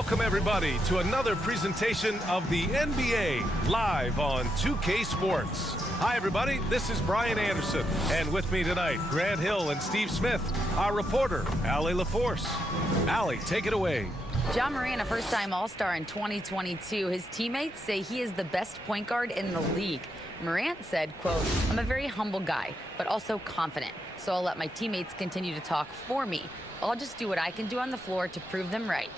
Welcome, everybody, to another presentation of the NBA live on 2K Sports. Hi, everybody. This is Brian Anderson. And with me tonight, Grant Hill and Steve Smith, our reporter, Allie LaForce. Allie, take it away. Ja Morant, a first-time All-Star in 2022. His teammates say he is the best point guard in the league. Morant said, quote, "I'm a very humble guy, but also confident. So I'll let my teammates continue to talk for me. I'll just do what I can do on the floor to prove them right."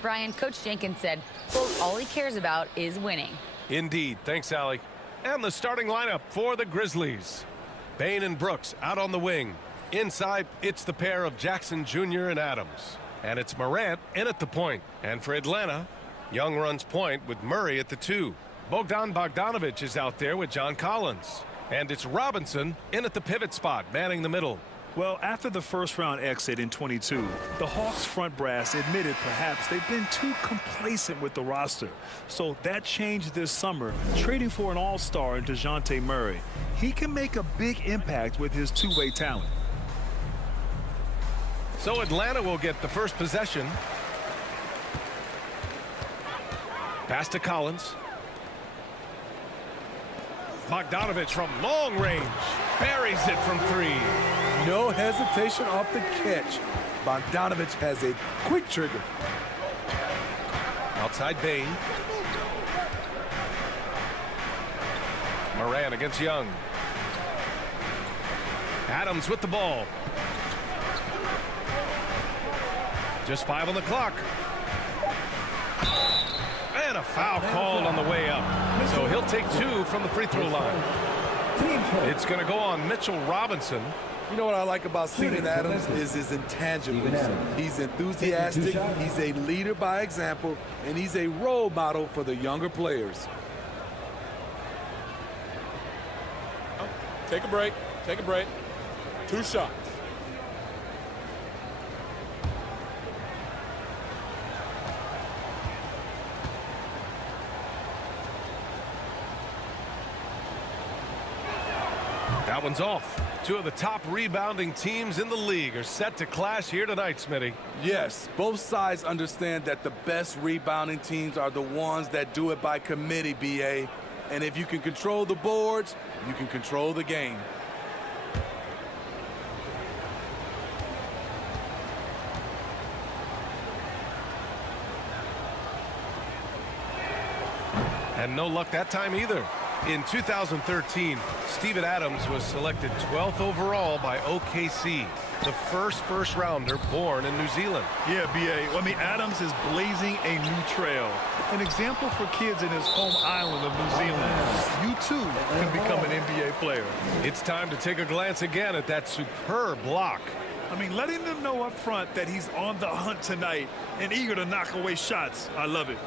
Brian, Coach Jenkins said, quote, "All he cares about is winning." Indeed. Thanks, Allie. And the starting lineup for the Grizzlies. Bane and Brooks out on the wing. Inside, it's the pair of Jackson Jr. and Adams. And it's Morant in at the point. And for Atlanta, Young runs point with Murray at the 2. Bogdan Bogdanovic is out there with John Collins. And it's Robinson in at the pivot spot, manning the middle. Well, after the first-round exit in 22, the Hawks front brass admitted perhaps they've been too complacent with the roster. So that changed this summer, trading for an all-star in DeJounte Murray. He can make a big impact with his two-way talent. So Atlanta will get the first possession. Pass to Collins. Bogdanovic from long range. Buries it from 3. No hesitation off the catch. Bogdanovic has a quick trigger. Outside Bane. Morant against Young. Adams with the ball. Just 5 on the clock. And a foul called on the way up. So he'll take 2 from the free throw line. It's going to go on Mitchell Robinson. You know what I like about Steven Adams is his intangibles. He's enthusiastic, he's a leader by example, and he's a role model for the younger players. Take a break. Take a break. 2 shots. That one's off. 2 of the top rebounding teams in the league are set to clash here tonight, Smitty. Yes, both sides understand that the best rebounding teams are the ones that do it by committee, BA. And if you can control the boards, you can control the game. And no luck that time either. In 2013, Steven Adams was selected 12th overall by OKC, the first rounder born in New Zealand. Yeah, B.A. I mean, Adams is blazing a new trail. An example for kids in his home island of New Zealand. You, too, can become an NBA player. It's time to take a glance again at that superb block. I mean, letting them know up front that he's on the hunt tonight and eager to knock away shots. I love it.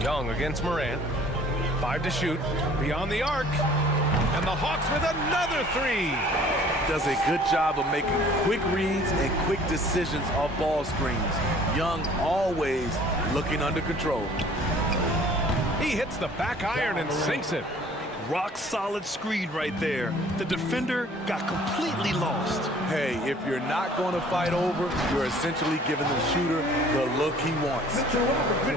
Young against Morant. 5 to shoot. Beyond the arc. And the Hawks with another 3. Does a good job of making quick reads and quick decisions off ball screens. Young always looking under control. He hits the back iron and sinks it. Rock solid screen right there. The defender got completely lost. Hey, if you're not going to fight over, you're essentially giving the shooter the look he wants.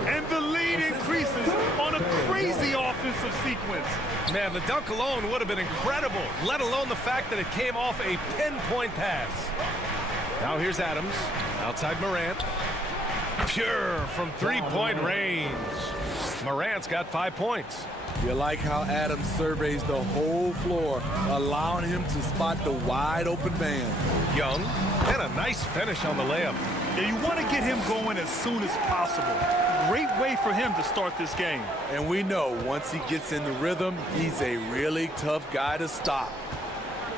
And the lead increases on a crazy offensive sequence. Man, the dunk alone would have been incredible, let alone the fact that it came off a pinpoint pass. Now here's Adams, outside Morant. Pure from three-point range. Morant's got 5 points. You like how Adams surveys the whole floor, allowing him to spot the wide-open man. Young, and a nice finish on the layup. Yeah, you want to get him going as soon as possible. Great way for him to start this game. And we know once he gets in the rhythm, he's a really tough guy to stop.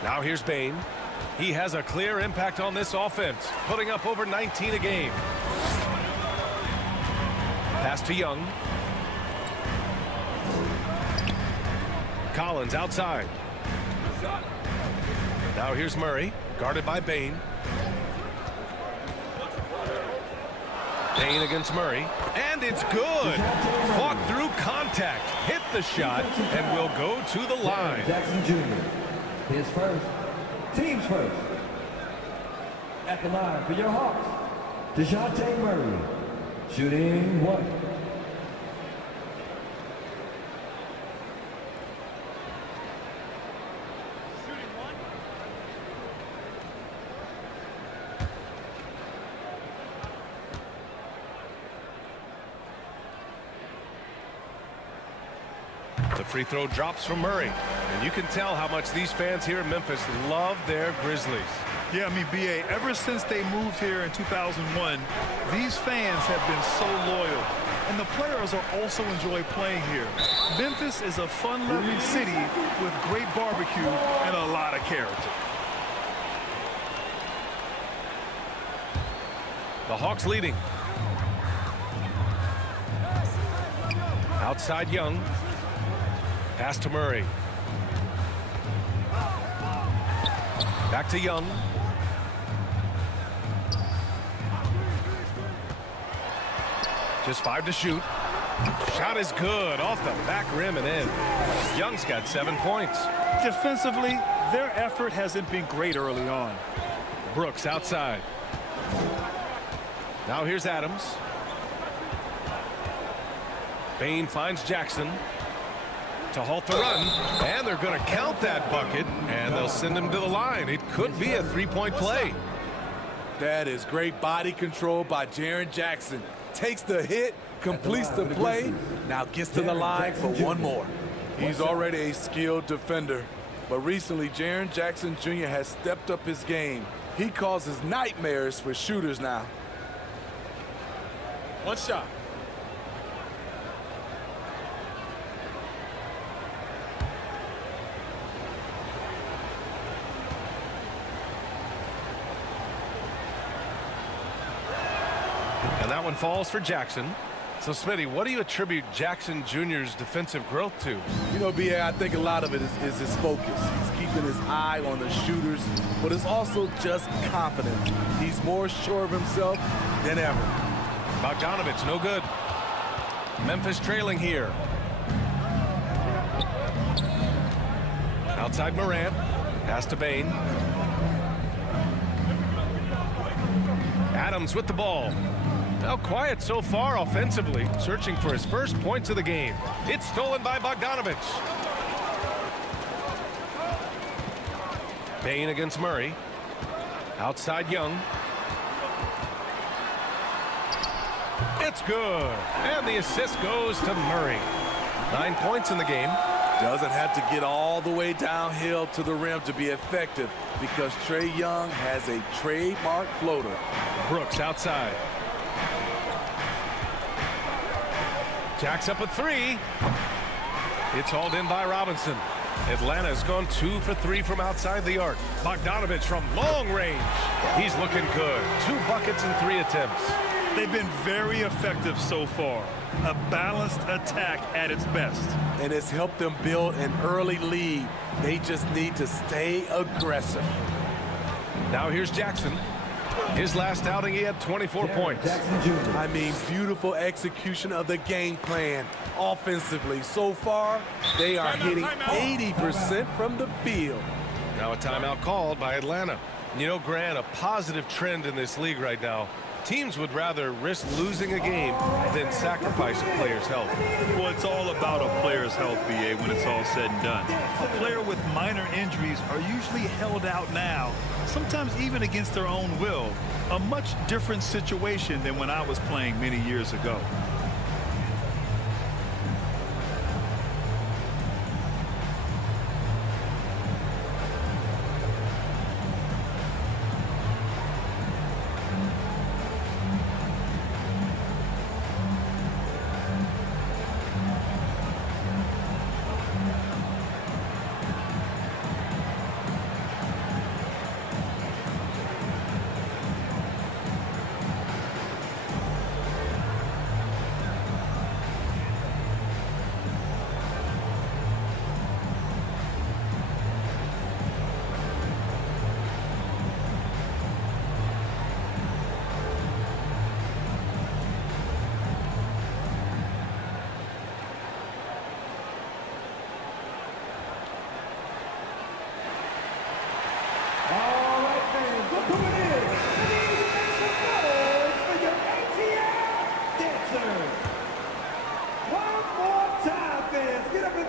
Now here's Bane. He has a clear impact on this offense, putting up over 19 a game. Pass to Young. Collins outside. Now here's Murray, guarded by Bane. Bane against Murray, and it's good. Fought through contact, hit the shot, and will go to the line. Jackson Jr. His first, team's first. At the line for your Hawks, DeJounte Murray, shooting 1. The free throw drops from Murray, and you can tell how much these fans here in Memphis love their Grizzlies. Yeah, I mean, B.A., ever since they moved here in 2001, these fans have been so loyal. And the players are also enjoy playing here. Memphis is a fun-loving city with great barbecue and a lot of character. The Hawks leading. Outside Young. Pass to Murray. Back to Young. Just 5 to shoot. Shot is good off the back rim and in. Young's got 7 points. Defensively, their effort hasn't been great early on. Brooks outside. Now here's Adams. Bane finds Jackson to halt the run, and they're going to count that bucket, and they'll send him to the line. It could be a 3-point play. That is great body control by Jaren Jackson. Takes the hit, completes the play, now gets to the line for one more. He's already a skilled defender, but recently Jaren Jackson Jr. has stepped up his game. He causes nightmares for shooters now. 1 shot. And that one falls for Jackson. So, Smitty, what do you attribute Jackson Jr.'s defensive growth to? You know, B.A., I think a lot of it is his focus. He's keeping his eye on the shooters, but it's also just confidence. He's more sure of himself than ever. Bogdanovich, no good. Memphis trailing here. Outside Morant. Pass to Bane. Adams with the ball. Now quiet so far offensively, searching for his first points of the game. It's stolen by Bogdanovich. Bane against Murray. Outside Young. It's good. And the assist goes to Murray. 9 points in the game. Doesn't have to get all the way downhill to the rim to be effective because Trae Young has a trademark floater. Brooks outside. Jacks up a 3. It's hauled in by Robinson. Atlanta's gone 2 for 3 from outside the arc. Bogdanovich from long range. He's looking good. 2 buckets in 3 attempts. They've been very effective so far. A balanced attack at its best. And it's helped them build an early lead. They just need to stay aggressive. Now here's Jackson. His last outing, he had 24 points. I mean, beautiful execution of the game plan offensively. So far, they are hitting 80% from the field. Now a timeout called by Atlanta. You know, Grant, a positive trend in this league right now. Teams would rather risk losing a game than sacrifice a player's health. Well, it's all about a player's health, B.A., when it's all said and done. A player with minor injuries are usually held out now, sometimes even against their own will. A much different situation than when I was playing many years ago.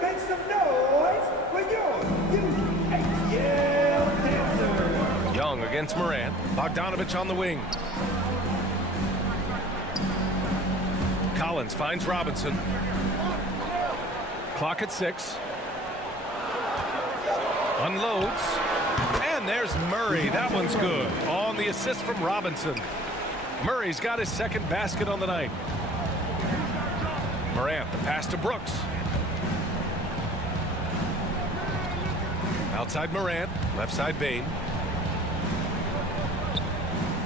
make some noise for your UATL dancer. Young against Morant. Bogdanovich on the wing. Collins finds Robinson. Clock at 6. Unloads. And there's Murray. That one's good. On the assist from Robinson. Murray's got his second basket on the night. Morant, the pass to Brooks. Outside Morant, left side Bane.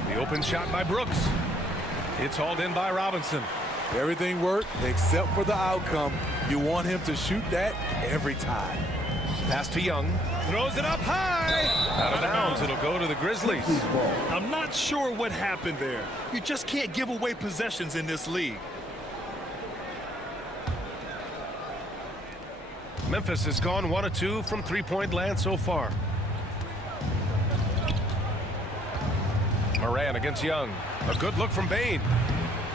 The open shot by Brooks. It's hauled in by Robinson. Everything worked except for the outcome. You want him to shoot that every time. Pass to Young. Throws it up high. Out of bounds. It'll go to the Grizzlies. I'm not sure what happened there. You just can't give away possessions in this league. Memphis has gone 1 of 2 from three-point land so far. Morant against Young. A good look from Bane.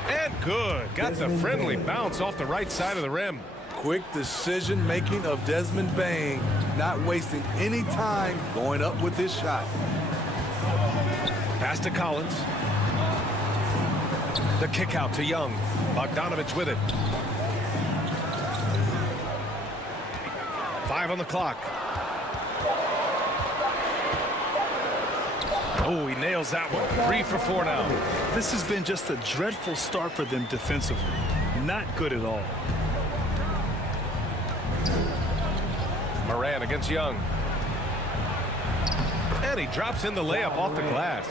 And good. Got the friendly bounce off the right side of the rim. Quick decision-making of Desmond Bane, not wasting any time going up with his shot. Pass to Collins. The kick out to Young. Bogdanovich with it. 5 on the clock. Oh, he nails that one. 3 for 4 now. This has been just a dreadful start for them defensively. Not good at all. Morant against Young. And he drops in the layup off the glass.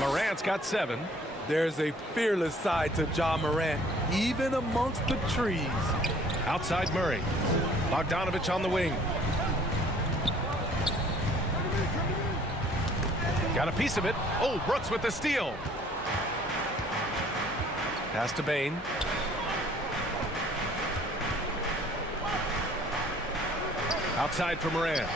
Morant's got 7. There's a fearless side to Ja Morant, even amongst the trees. Outside Murray. Bogdanovich on the wing. Got a piece of it. Oh, Brooks with the steal. Pass to Bane. Outside for Morant.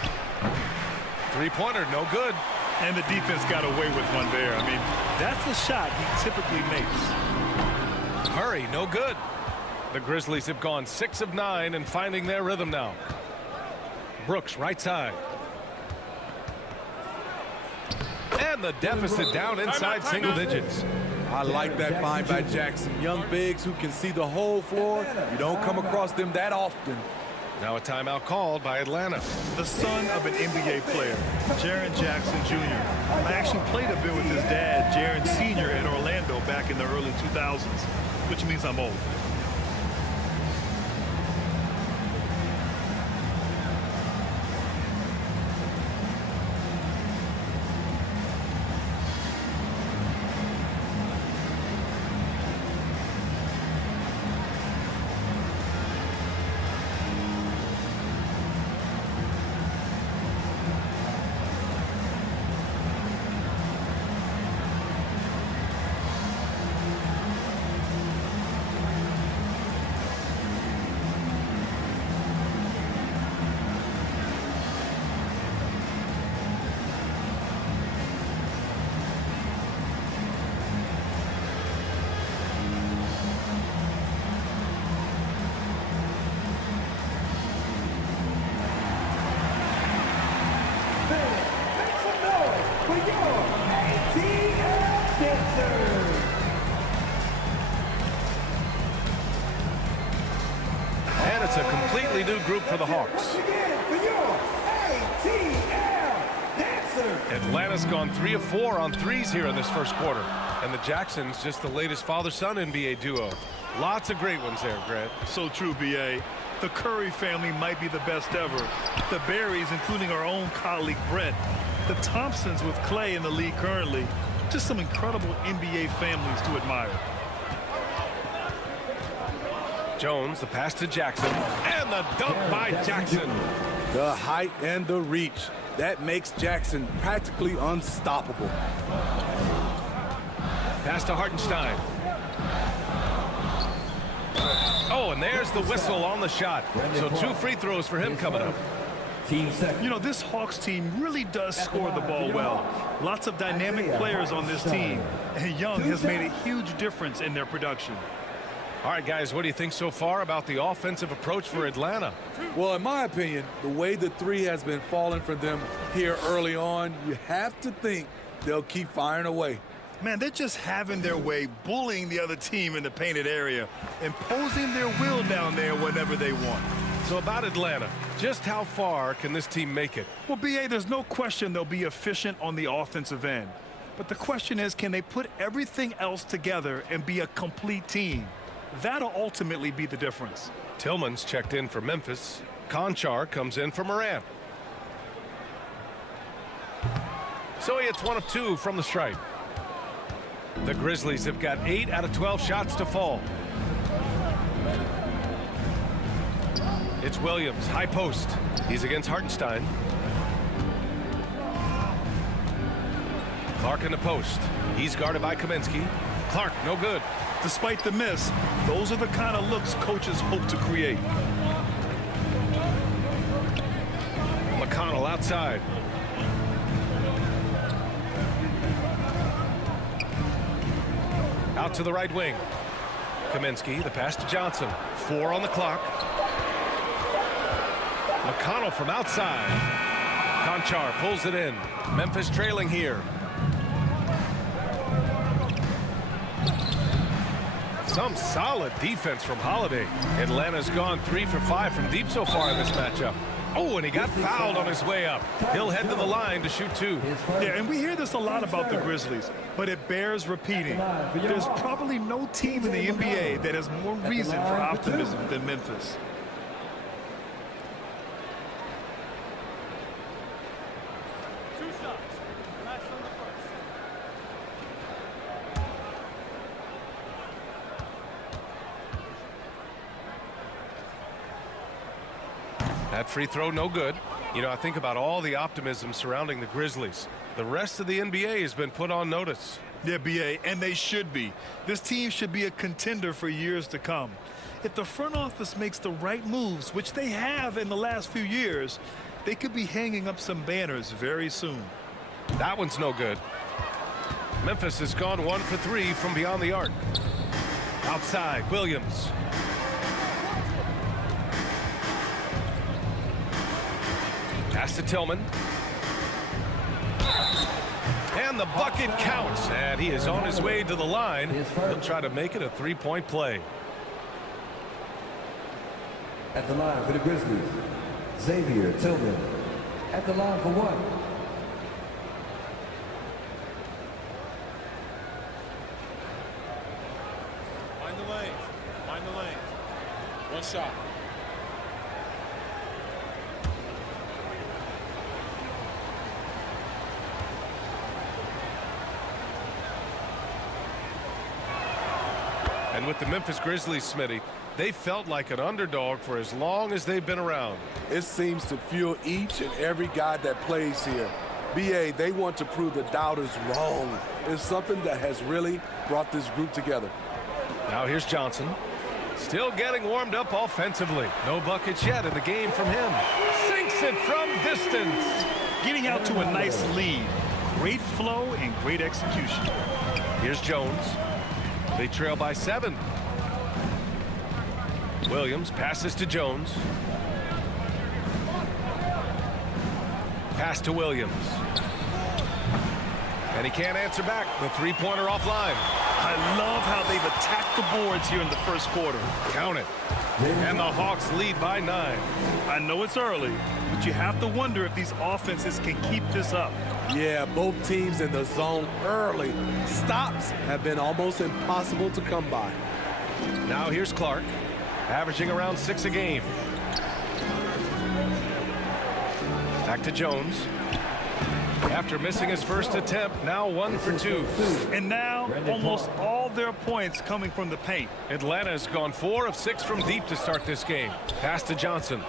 Three-pointer, no good. And the defense got away with one there. I mean, that's the shot he typically makes. Murray, no good. The Grizzlies have gone 6 of 9 and finding their rhythm now. Brooks, right side. And the deficit down inside single digits. I like that find by Jackson. Young bigs who can see the whole floor. You don't come across them that often. Now a timeout called by Atlanta. The son of an NBA player, Jaren Jackson Jr. I actually played a bit with his dad, Jaren Sr. in Orlando back in the early 2000s, which means I'm old. And it's a completely new group for the Hawks. Atlanta's gone 3 of 4 on threes here in this first quarter. And the Jacksons just the latest father-son NBA duo. Lots of great ones there, Grant. So true, B.A. The Curry family might be the best ever. The Berries, including our own colleague Brett. The Thompsons with Clay in the league currently. Just some incredible NBA families to admire. Jones, the pass to Jackson. And the dunk by Jackson. The height and the reach. That makes Jackson practically unstoppable. Pass to Hartenstein. Oh, and there's the whistle on the shot. So 2 free throws for him coming up. You know, this Hawks team really does score the ball well. Lots of dynamic players on this team. And Young has made a huge difference in their production. All right, guys, what do you think so far about the offensive approach for Atlanta? Well, in my opinion, the way the three has been falling for them here early on, you have to think they'll keep firing away. Man, they're just having their way, bullying the other team in the painted area, imposing their will down there whenever they want. So about Atlanta, just how far can this team make it? Well, B.A., there's no question they'll be efficient on the offensive end. But the question is, can they put everything else together and be a complete team? That'll ultimately be the difference. Tillman's checked in for Memphis. Conchar comes in for Morant. So he hits 1 of 2 from the stripe. The Grizzlies have got 8 out of 12 shots to fall. It's Williams, high post. He's against Hartenstein. Clark in the post. He's guarded by Kaminsky. Clark, no good. Despite the miss, those are the kind of looks coaches hope to create. McConnell outside. Out to the right wing. Kaminsky, the pass to Johnson. 4 on the clock. McConnell from outside. Conchar pulls it in. Memphis trailing here. Some solid defense from Holiday. Atlanta's gone 3 for 5 from deep so far in this matchup. Oh, and he got fouled on his way up. He'll head to the line to shoot 2. Yeah, and we hear this a lot about the Grizzlies, but it bears repeating. There's probably no team in the NBA that has more reason for optimism than Memphis. That free throw, no good. You know, I think about all the optimism surrounding the Grizzlies. The rest of the NBA has been put on notice. Yeah, B.A., and they should be. This team should be a contender for years to come. If the front office makes the right moves, which they have in the last few years, they could be hanging up some banners very soon. That one's no good. Memphis has gone 1 for 3 from beyond the arc. Outside, Williams. Pass to Tillman. And the bucket counts. And he is on his way to the line. He'll try to make it a 3-point play. At the line for the Grizzlies, Xavier Tillman. At the line for 1. Find the lanes. Find the lanes. 1 shot. And with the Memphis Grizzlies, Smitty, they felt like an underdog for as long as they've been around. It seems to fuel each and every guy that plays here. BA, they want to prove the doubters wrong. It's something that has really brought this group together. Now here's Johnson. Still getting warmed up offensively. No buckets yet in the game from him. Sinks it from distance. Getting out to a nice lead. Great flow and great execution. Here's Jones. They trail by 7. Williams passes to Jones. Pass to Williams. And he can't answer back. The 3-pointer offline. I love how they've attacked the boards here in the first quarter. Count it. And the Hawks lead by 9. I know it's early, but you have to wonder if these offenses can keep this up. Yeah, both teams in the zone early. Stops have been almost impossible to come by. Now here's Clark, averaging around 6 a game. Back to Jones. After missing his first attempt, now 1 for 2. And now almost all their points coming from the paint. Atlanta has gone 4 of 6 from deep to start this game. Pass to Johnson.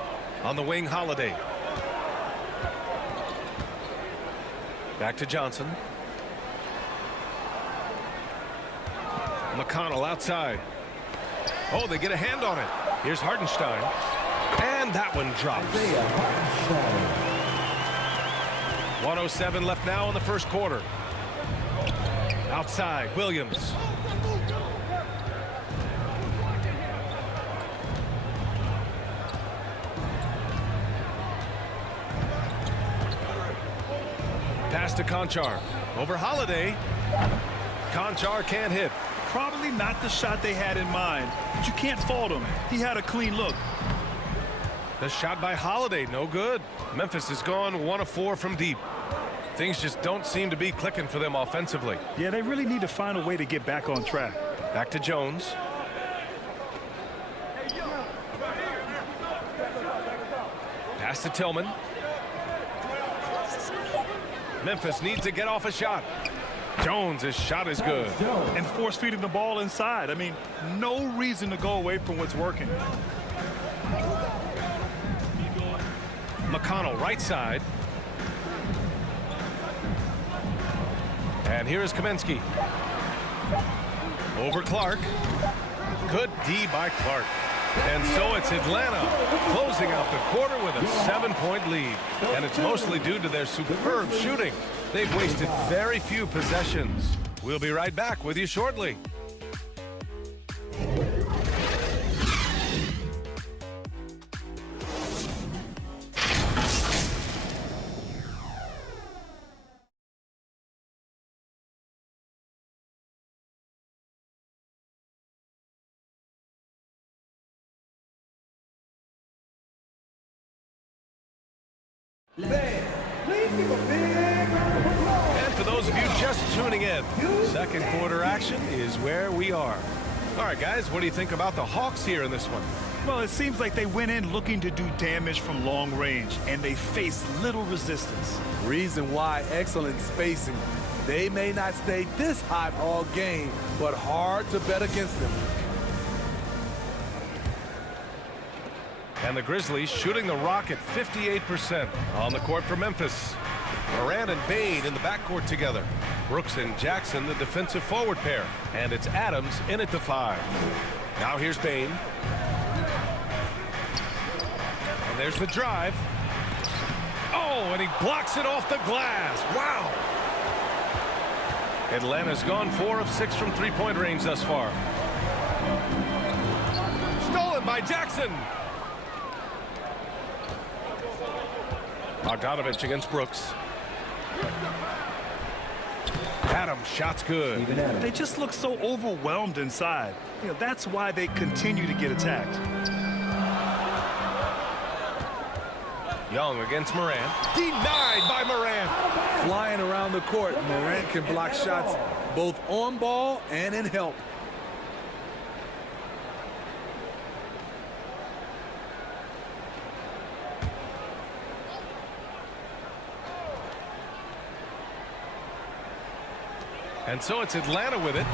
On the wing, Holiday. Back to Johnson. McConnell outside. Oh, they get a hand on it. Here's Hartenstein. And that one drops. 1:07 left now in the first quarter. Outside, Williams. Pass to Conchar. Over Holiday. Conchar can't hit. Probably not the shot they had in mind, but you can't fault him. He had a clean look. The shot by Holiday, no good. Memphis has gone 1 of 4 from deep. Things just don't seem to be clicking for them offensively. Yeah, they really need to find a way to get back on track. Back to Jones. Pass to Tillman. Memphis needs to get off a shot. Jones, his shot is good. And force feeding the ball inside. I mean, no reason to go away from what's working. McConnell, right side. And here is Kaminsky. Over Clark. Good D by Clark. And so it's Atlanta closing out the quarter with a 7-point lead. And it's mostly due to their superb shooting. They've wasted very few possessions. We'll be right back with you shortly. Please give a big round of applause. And for those of you just tuning in, second quarter action is where we are. All right, guys, what do you think about the Hawks here in this one? Well, it seems like they went in looking to do damage from long range, and they faced little resistance. Reason why: excellent spacing. They may not stay this hot all game, but hard to bet against them. And the Grizzlies shooting the rock at 58% on the court for Memphis. Morant and Bane in the backcourt together. Brooks and Jackson, the defensive forward pair. And it's Adams in at the 5. Now here's Bane. And there's the drive. Oh, and he blocks it off the glass. Wow. Atlanta's gone 4 of 6 from three-point range thus far. Stolen by Jackson. Bogdanovich against Brooks. Adams, shot's good. They just look so overwhelmed inside. You know, that's why they continue to get attacked. Young against Morant. Denied by Morant. Flying around the court, Morant can block shots both on ball and in help. And so it's Atlanta with it.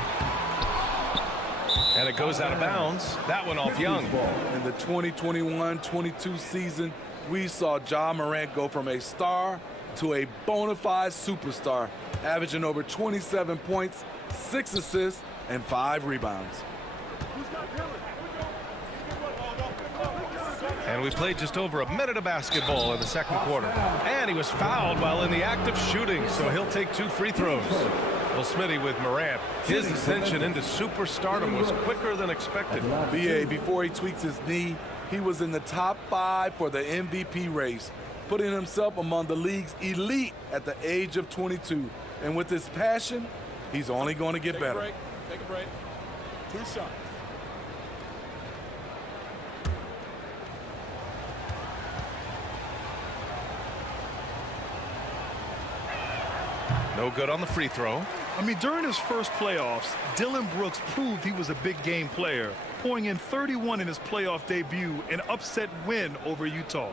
And it goes out of bounds. That one off Young. In the 2021-22 season, we saw Ja Morant go from a star to a bona fide superstar, averaging over 27 points, 6 assists, and 5 rebounds. And we played just over a minute of basketball in the second quarter. And he was fouled while in the act of shooting, so he'll take 2 free throws. Well, Smitty, with Morant, his ascension into superstardom was quicker than expected. BA, before he tweaks his knee, he was in the top 5 for the MVP race, putting himself among the league's elite at the age of 22. And with his passion, he's only going to get better. Take a break. 2 shots. No good on the free throw. I mean, during his first playoffs, Dillon Brooks proved he was a big game player, pouring in 31 in his playoff debut, an upset win over Utah.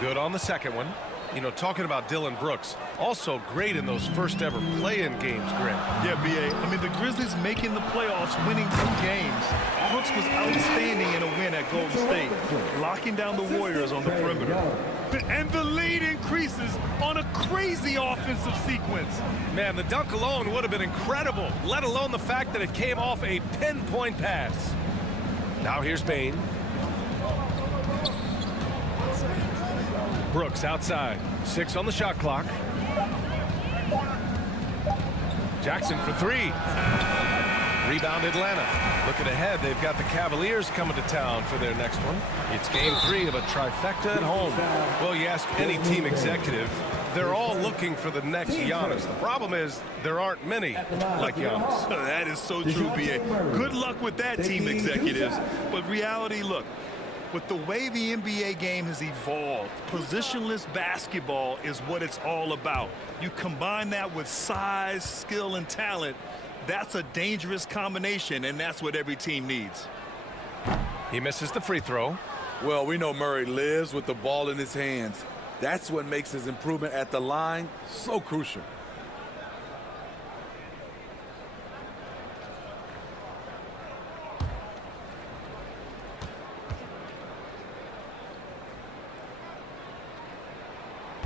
Good on the second one. You know, talking about Dillon Brooks, also great in those first ever play-in games, Grant. Yeah, B.A. I mean, the Grizzlies making the playoffs, winning 2 games. Brooks was outstanding in a win at Golden State, locking down the Warriors on the perimeter. And the lead increases on a crazy offensive sequence. Man, the dunk alone would have been incredible, let alone the fact that it came off a pinpoint pass. Now here's Bane. Brooks outside. 6 on the shot clock. Jackson for 3. Rebound Atlanta. Looking ahead, they've got the Cavaliers coming to town for their next one. It's game 3 of a trifecta at home. Well, you ask any team executive, they're all looking for the next Giannis. The problem is there aren't many like Giannis. That is so true, B.A. Good luck with that, team executives. But reality, look, with the way the NBA game has evolved, positionless basketball is what it's all about. You combine that with size, skill, and talent. That's a dangerous combination, and that's what every team needs. He misses the free throw. Well, we know Murray lives with the ball in his hands. That's what makes his improvement at the line so crucial.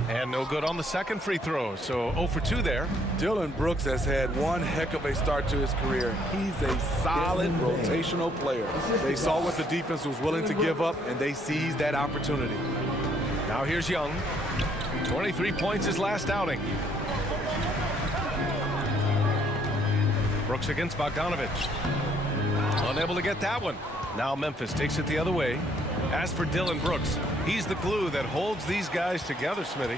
And no good on the second free throw, so 0 for 2 there. Dillon Brooks has had one heck of a start to his career. He's a solid rotational player. They saw what the defense was willing to give up, and they seized that opportunity. Now here's Young. 23 points his last outing. Brooks against Bogdanovich. Unable to get that one. Now Memphis takes it the other way. As for Dillon Brooks, he's the glue that holds these guys together, Smitty.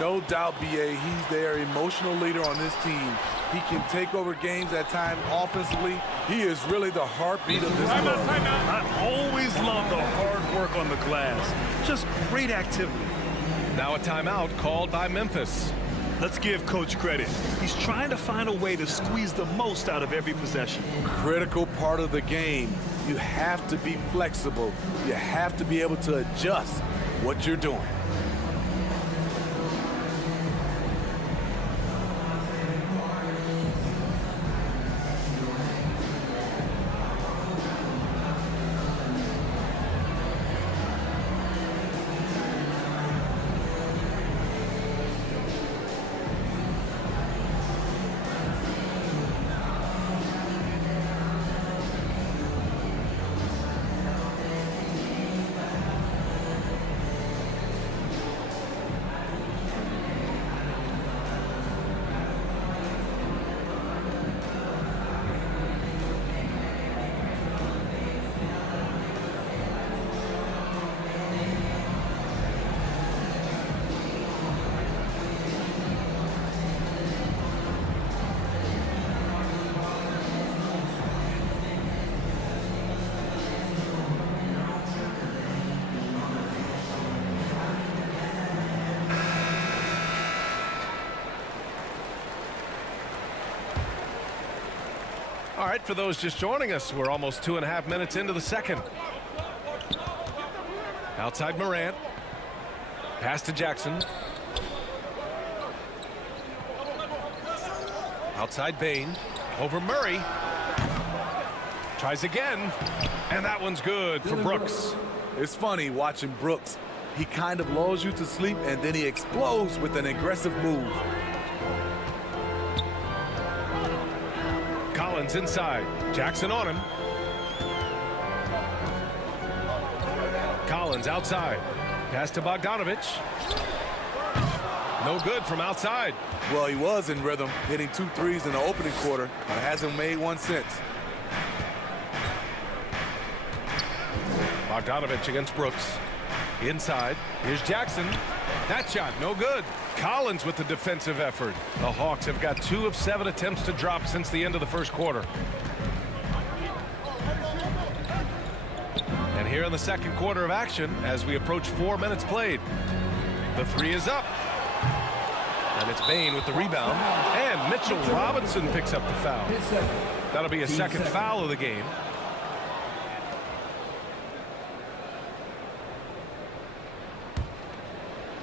No doubt, B.A., he's their emotional leader on this team. He can take over games at times offensively. He is really the heartbeat of this club. I always love the hard work on the glass. Just great activity. Now a timeout called by Memphis. Let's give Coach credit. He's trying to find a way to squeeze the most out of every possession. Critical part of the game. You have to be flexible. You have to be able to adjust what you're doing. All right, for those just joining us, we're almost 2.5 minutes into the second. Outside Morant. Pass to Jackson. Outside Bane. Over Murray. Tries again. And that one's good for Brooks. It's funny watching Brooks. He kind of lulls you to sleep, and then he explodes with an aggressive move. Collins inside. Jackson on him. Collins outside. Pass to Bogdanovich. No good from outside. Well, he was in rhythm, hitting 2 threes in the opening quarter, but hasn't made one since. Bogdanovich against Brooks. Inside. Here's Jackson. That shot, no good. Collins with the defensive effort. The Hawks have got 2 of 7 attempts to drop since the end of the first quarter. And here in the second quarter of action, as we approach 4 minutes played, the 3 is up. And it's Bane with the rebound. And Mitchell Robinson picks up the foul. That'll be a second foul of the game.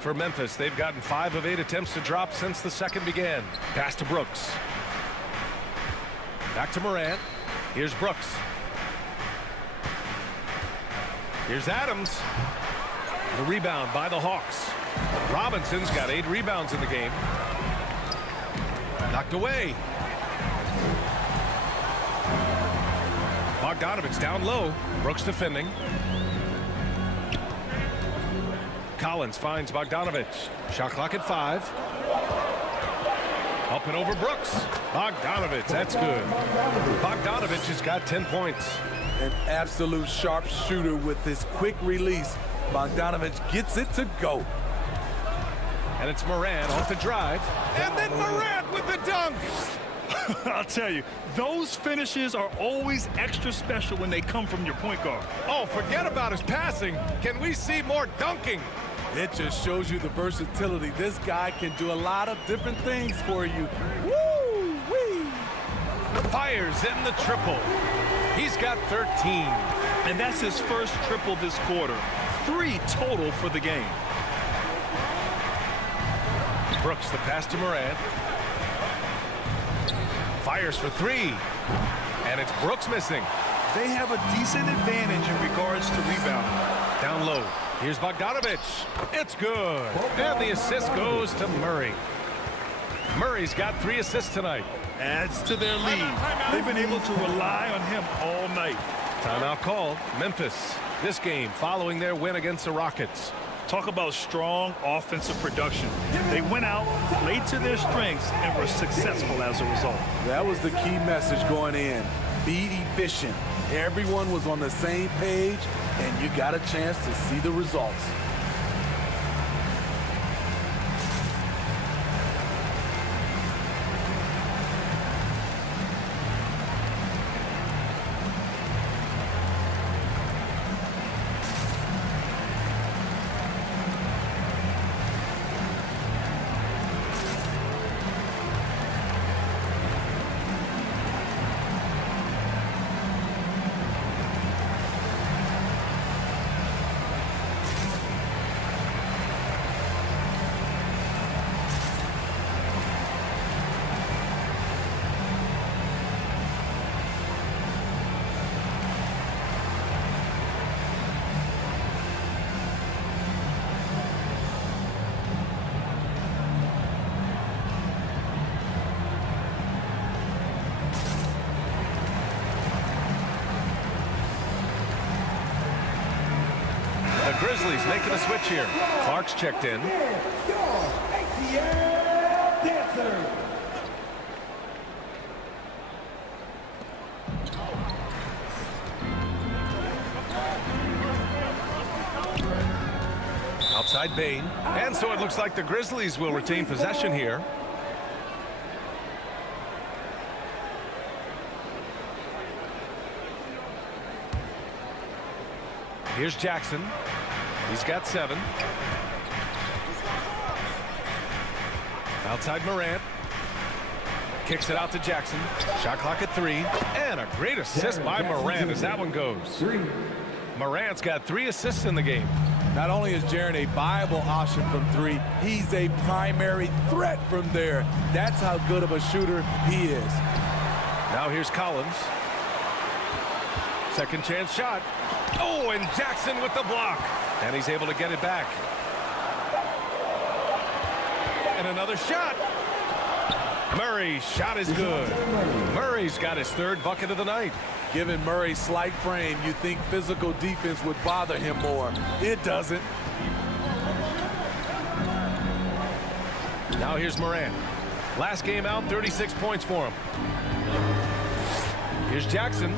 For Memphis, they've gotten 5 of 8 attempts to drop since the second began. Pass to Brooks. Back to Morant. Here's Brooks. Here's Adams. The rebound by the Hawks. Robinson's got 8 rebounds in the game. Knocked away. Bogdanovich down low. Brooks defending. Collins finds Bogdanovich. Shot clock at 5. Up and over Brooks. Bogdanovich, that's good. Bogdanovich has got 10 points. An absolute sharp shooter with his quick release. Bogdanovich gets it to go. And it's Morant off the drive. And then Morant with the dunk. I'll tell you, those finishes are always extra special when they come from your point guard. Oh, forget about his passing. Can we see more dunking? It just shows you the versatility. This guy can do a lot of different things for you. Woo-wee! Fires in the triple. He's got 13. And that's his first triple this quarter. 3 total for the game. Brooks, the pass to Morant. Fires for 3. And it's Brooks missing. They have a decent advantage in regards to rebounding. Down low. Here's Bogdanovich. It's good. And the assist goes to Murray. Murray's got 3 assists tonight. Adds to their lead. They've been able to rely on him all night. Timeout called. Memphis. This game following their win against the Rockets. Talk about strong offensive production. They went out, played to their strengths, and were successful as a result. That was the key message going in. Be efficient. Everyone was on the same page, and you got a chance to see the results. The Grizzlies making a switch here. Clark's checked in. Outside Bane. And so it looks like the Grizzlies will retain possession here. Here's Jackson. He's got 7. Outside Morant. Kicks it out to Jackson. Shot clock at 3. And a great assist by Morant as that one goes. Morant's got 3 assists in the game. Not only is Jaren a viable option from 3, he's a primary threat from there. That's how good of a shooter he is. Now here's Collins. Second chance shot. Oh, and Jackson with the block. And he's able to get it back. And another shot. Murray's shot is good. Murray's got his 3rd bucket of the night. Given Murray's slight frame, you think physical defense would bother him more. It doesn't. Now here's Morant. Last game out, 36 points for him. Here's Jackson.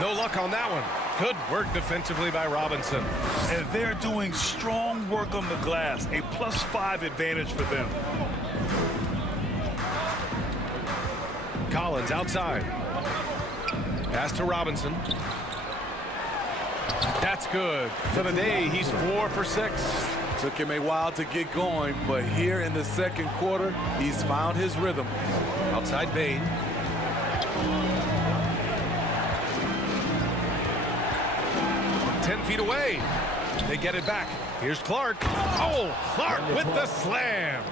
No luck on that one. Good work defensively by Robinson. And they're doing strong work on the glass. A +5 advantage for them. Collins outside. Pass to Robinson. That's good. For the day, he's 4 for 6. Took him a while to get going, but here in the second quarter, he's found his rhythm. Outside Bane. Feet away. They get it back. Here's Clark. Oh, Clark with the slam.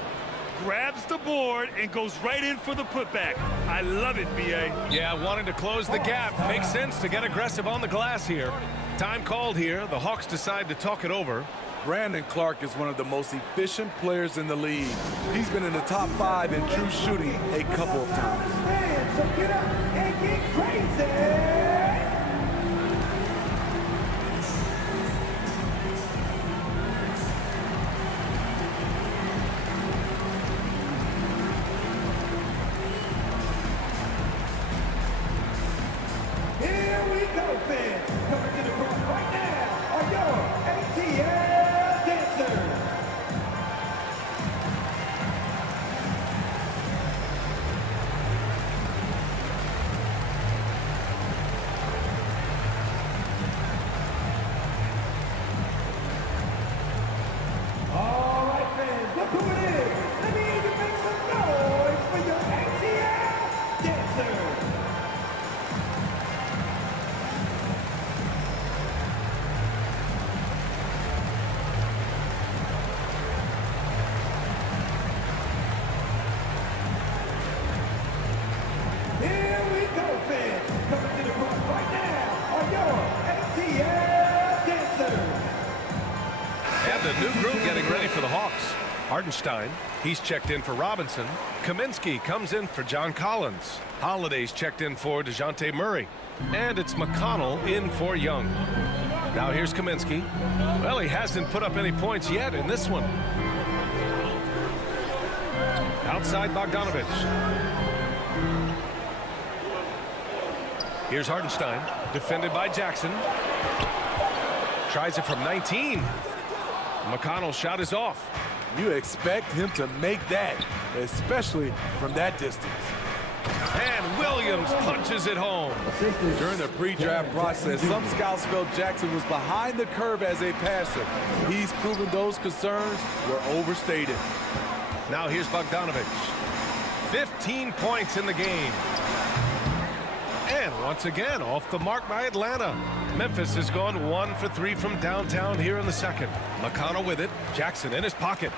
Grabs the board and goes right in for the putback. I love it, B.A. Yeah, wanting to close the gap. Makes sense to get aggressive on the glass here. Time called here. The Hawks decide to talk it over. Brandon Clark is one of the most efficient players in the league. He's been in the top 5 in true shooting a couple of times. So get up and get crazy! fans, coming to the front right now are your ATL dancers. All right, fans, look who it is. Let me hear you make some noise for your ATL dancers. Here we go, fans. Coming to the front right now are your ATL dancers. And the new group getting ready for the Hawks. Hartenstein, he's checked in for Robinson. Kaminsky comes in for John Collins. Holiday's checked in for DeJounte Murray. And it's McConnell in for Young. Now here's Kaminsky. Well, he hasn't put up any points yet in this one. Outside Bogdanovich. Here's Hartenstein, defended by Jackson. Tries it from 19. McConnell's shot is off. You expect him to make that, especially from that distance. And Williams punches it home. During the pre-draft process, some scouts felt Jackson was behind the curve as a passer. He's proven those concerns were overstated. Now here's Bogdanovich. 15 points in the game. And once again, off the mark by Atlanta. Memphis has gone 1 for 3 from downtown here in the second. McConnell with it. Jackson in his pocket.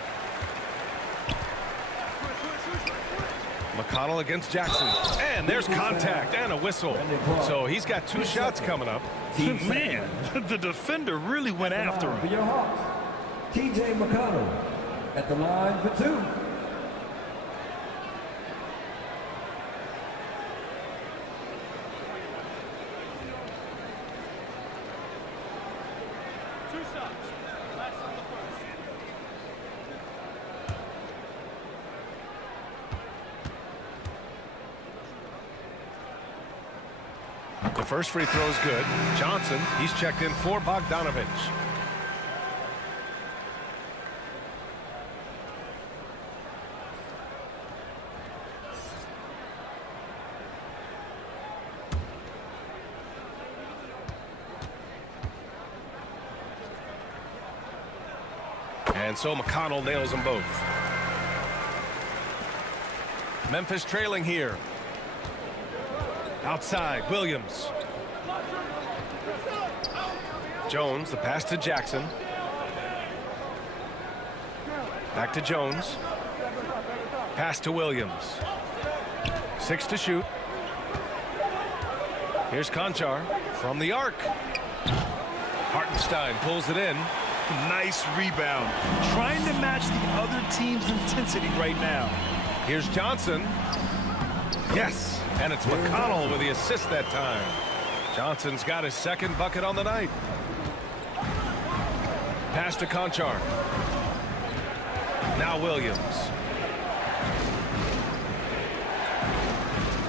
McConnell against Jackson. And there's contact and a whistle. So he's got 2 shots coming up. Man, the defender really went after For him. your Hawks, TJ McConnell at the line for 2. The first free throw is good. Johnson, he's checked in for Bogdanovich. And so McConnell nails them both. Memphis trailing here. Outside, Williams. Jones, the pass to Jackson. Back to Jones. Pass to Williams. 6 to shoot. Here's Conchar from the arc. Hartenstein pulls it in. Nice rebound. Trying to match the other team's intensity right now. Here's Johnson. Yes, and it's McConnell with the assist that time. Johnson's got his second bucket on the night. Pass to Conchar. Now Williams.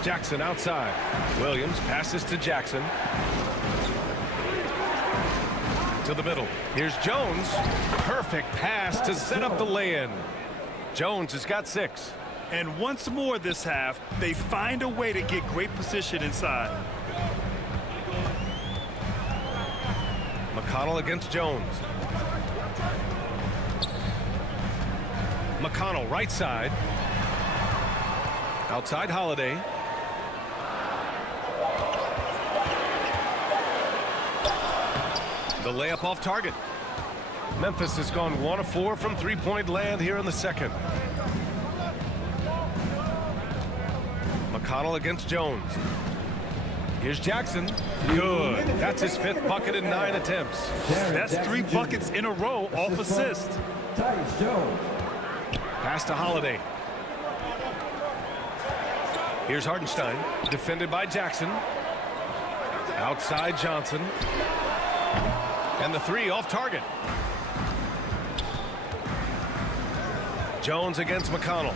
Jackson outside. Williams passes to Jackson. To the middle. Here's Jones. Perfect pass to set up the lay-in. Jones has got 6. And once more this half, they find a way to get great position inside. McConnell against Jones. McConnell right side. Outside Holiday. The layup off target. Memphis has gone 1 of 4 from three-point land here in the second. McConnell against Jones. Here's Jackson. Good. That's his 5th bucket in 9 attempts. That's 3 buckets in a row off assist. Tyus Jones. Pass to Holiday. Here's Hartenstein. Defended by Jackson. Outside Johnson. And the 3 off target. Jones against McConnell.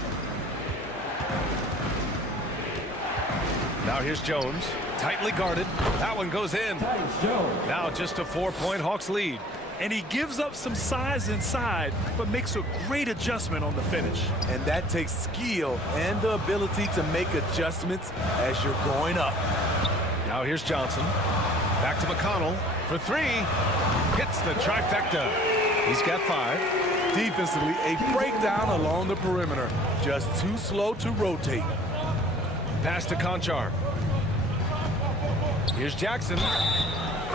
Now here's Jones. Tightly guarded. That one goes in. Tyus Jones. Now just a 4-point Hawks lead. And he gives up some size inside, but makes a great adjustment on the finish. And that takes skill and the ability to make adjustments as you're going up. Now here's Johnson. Back to McConnell for 3. Hits the trifecta. He's got 5. Defensively, a breakdown along the perimeter. Just too slow to rotate. Pass to Conchar. Here's Jackson.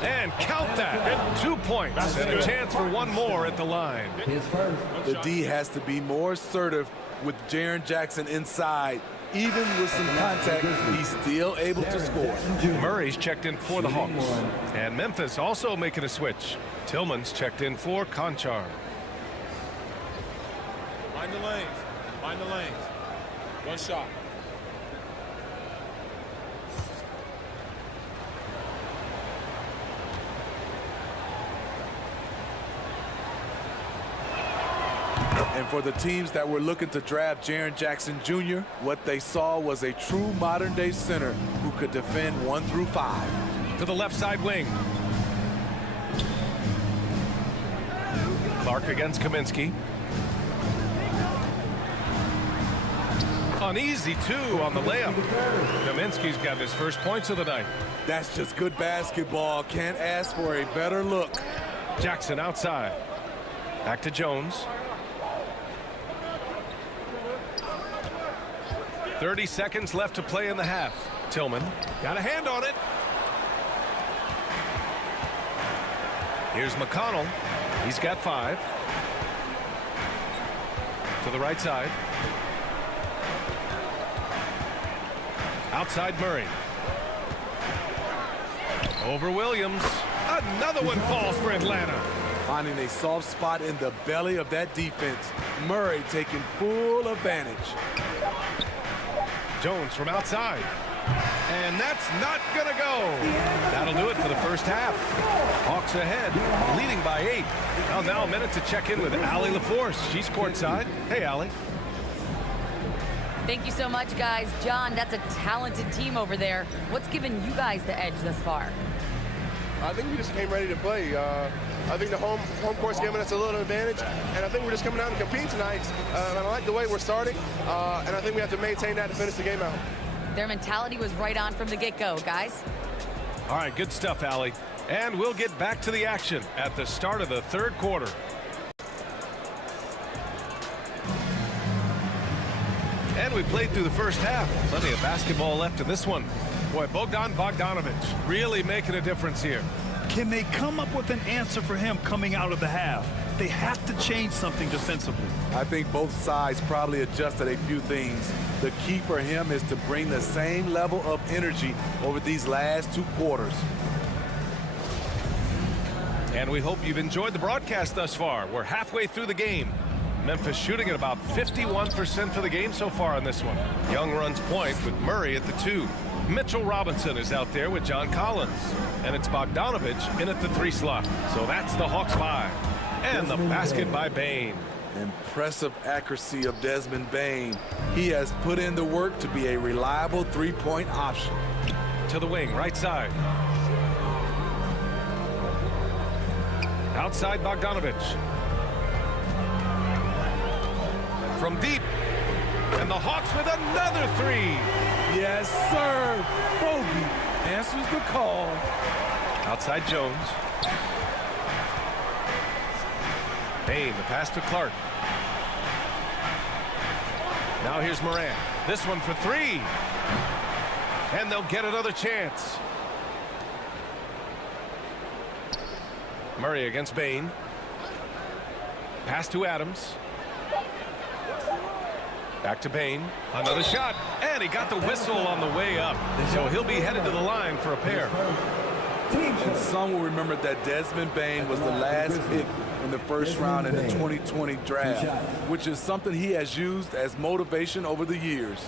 And count that. 2 points and a chance for one more at the line. His first. The D has to be more assertive with Jaren Jackson inside. Even with some contact, he's still able to score. Murray's checked in for the Hawks. And Memphis also making a switch. Tillman's checked in for Conchar. Mind the lanes. Mind the lanes. One shot. And for the teams that were looking to draft Jaren Jackson Jr., what they saw was a true modern-day center who could defend 1 through 5. To the left side wing. Clark against Kaminsky. An easy 2 on the layup. Kaminsky's got his first points of the night. That's just good basketball. Can't ask for a better look. Jackson outside. Back to Jones. 30 seconds left to play in the half. Tillman got a hand on it. Here's McConnell. He's got 5. To the right side. Outside Murray. Over Williams. Another one falls for Atlanta. Finding a soft spot in the belly of that defense. Murray taking full advantage. Jones from outside. And that's not going to go. That'll do it for the first half. Hawks ahead, leading by 8. Well, now a minute to check in with Allie LaForce. She's courtside. Hey, Allie. Thank you so much, guys. John, that's a talented team over there. What's given you guys the edge thus far? I think we just came ready to play. I think the home court's giving us a little advantage, and I think we're just coming out and compete tonight. And I like the way we're starting, and I think we have to maintain that to finish the game out. Their mentality was right on from the get-go, guys. All right, good stuff, Allie. And we'll get back to the action at the start of the third quarter. And we played through the first half. Plenty of basketball left in this one. Boy, Bogdan Bogdanovic really making a difference here. Can they come up with an answer for him coming out of the half? They have to change something defensively. I think both sides probably adjusted a few things. The key for him is to bring the same level of energy over these last 2 quarters. And we hope you've enjoyed the broadcast thus far. We're halfway through the game. Memphis shooting at about 51% for the game so far in this one. Young runs point with Murray at the 2. Mitchell Robinson is out there with John Collins. And it's Bogdanovic in at the 3 slot. So that's the Hawks 5. And the basket by Bane. Impressive accuracy of Desmond Bane. He has put in the work to be a reliable 3-point option. To the wing, right side. Outside Bogdanovic. From deep. And the Hawks with another 3. Yes, sir. Bogey answers the call. Outside Jones. Bane, the pass to Clark. Now here's Morant. This one for 3. And they'll get another chance. Murray against Bane. Pass to Adams. Back to Bane. Another shot. And he got the whistle on the way up. So he'll be headed to the line for a pair. And some will remember that Desmond Bane was the last pick in the first round in the 2020 draft, which is something he has used as motivation over the years.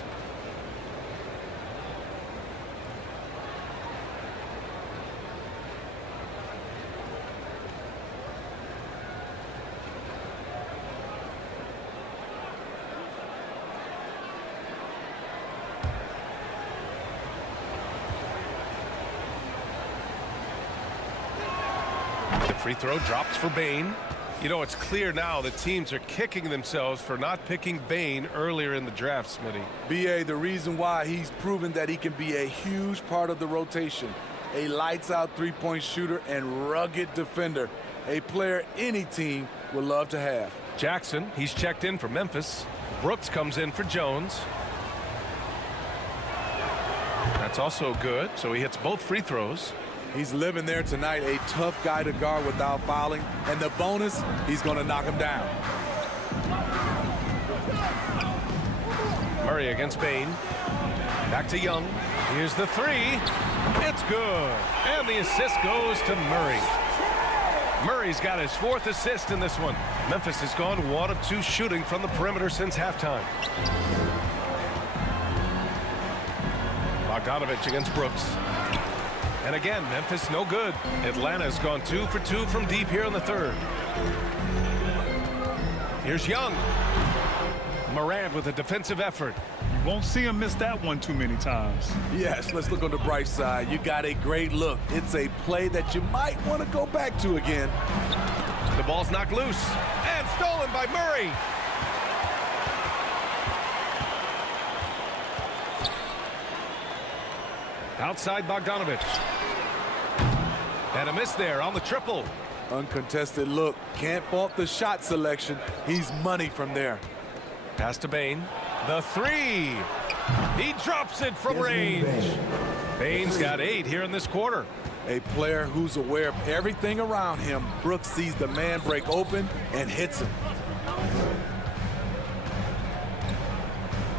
Free throw drops for Bane. You know, it's clear now that teams are kicking themselves for not picking Bane earlier in the draft, Smitty. B.A., the reason why he's proven that he can be a huge part of the rotation. A lights-out three-point shooter and rugged defender. A player any team would love to have. Jackson, he's checked in for Memphis. Brooks comes in for Jones. That's also good, so he hits both free throws. He's living there tonight, a tough guy to guard without fouling. And the bonus, he's going to knock him down. Murray against Bane. Back to Young. Here's the three. It's good. And the assist goes to Murray. Murray's got his 4th assist in this one. Memphis has gone 1 of 2 shooting from the perimeter since halftime. Bogdanovich against Brooks. And again, Memphis no good. Atlanta's gone 2 for 2 from deep here in the 3rd. Here's Young. Morant with a defensive effort. You won't see him miss that one too many times. Yes, let's look on the bright side. You got a great look. It's a play that you might want to go back to again. The ball's knocked loose and stolen by Murray. Outside Bogdanovich. And a miss there on the triple. Uncontested look. Can't fault the shot selection. He's money from there. Pass to Bane. The three. He drops it from range. Bane's got 8 here in this quarter. A player who's aware of everything around him. Brooks sees the man break open and hits him.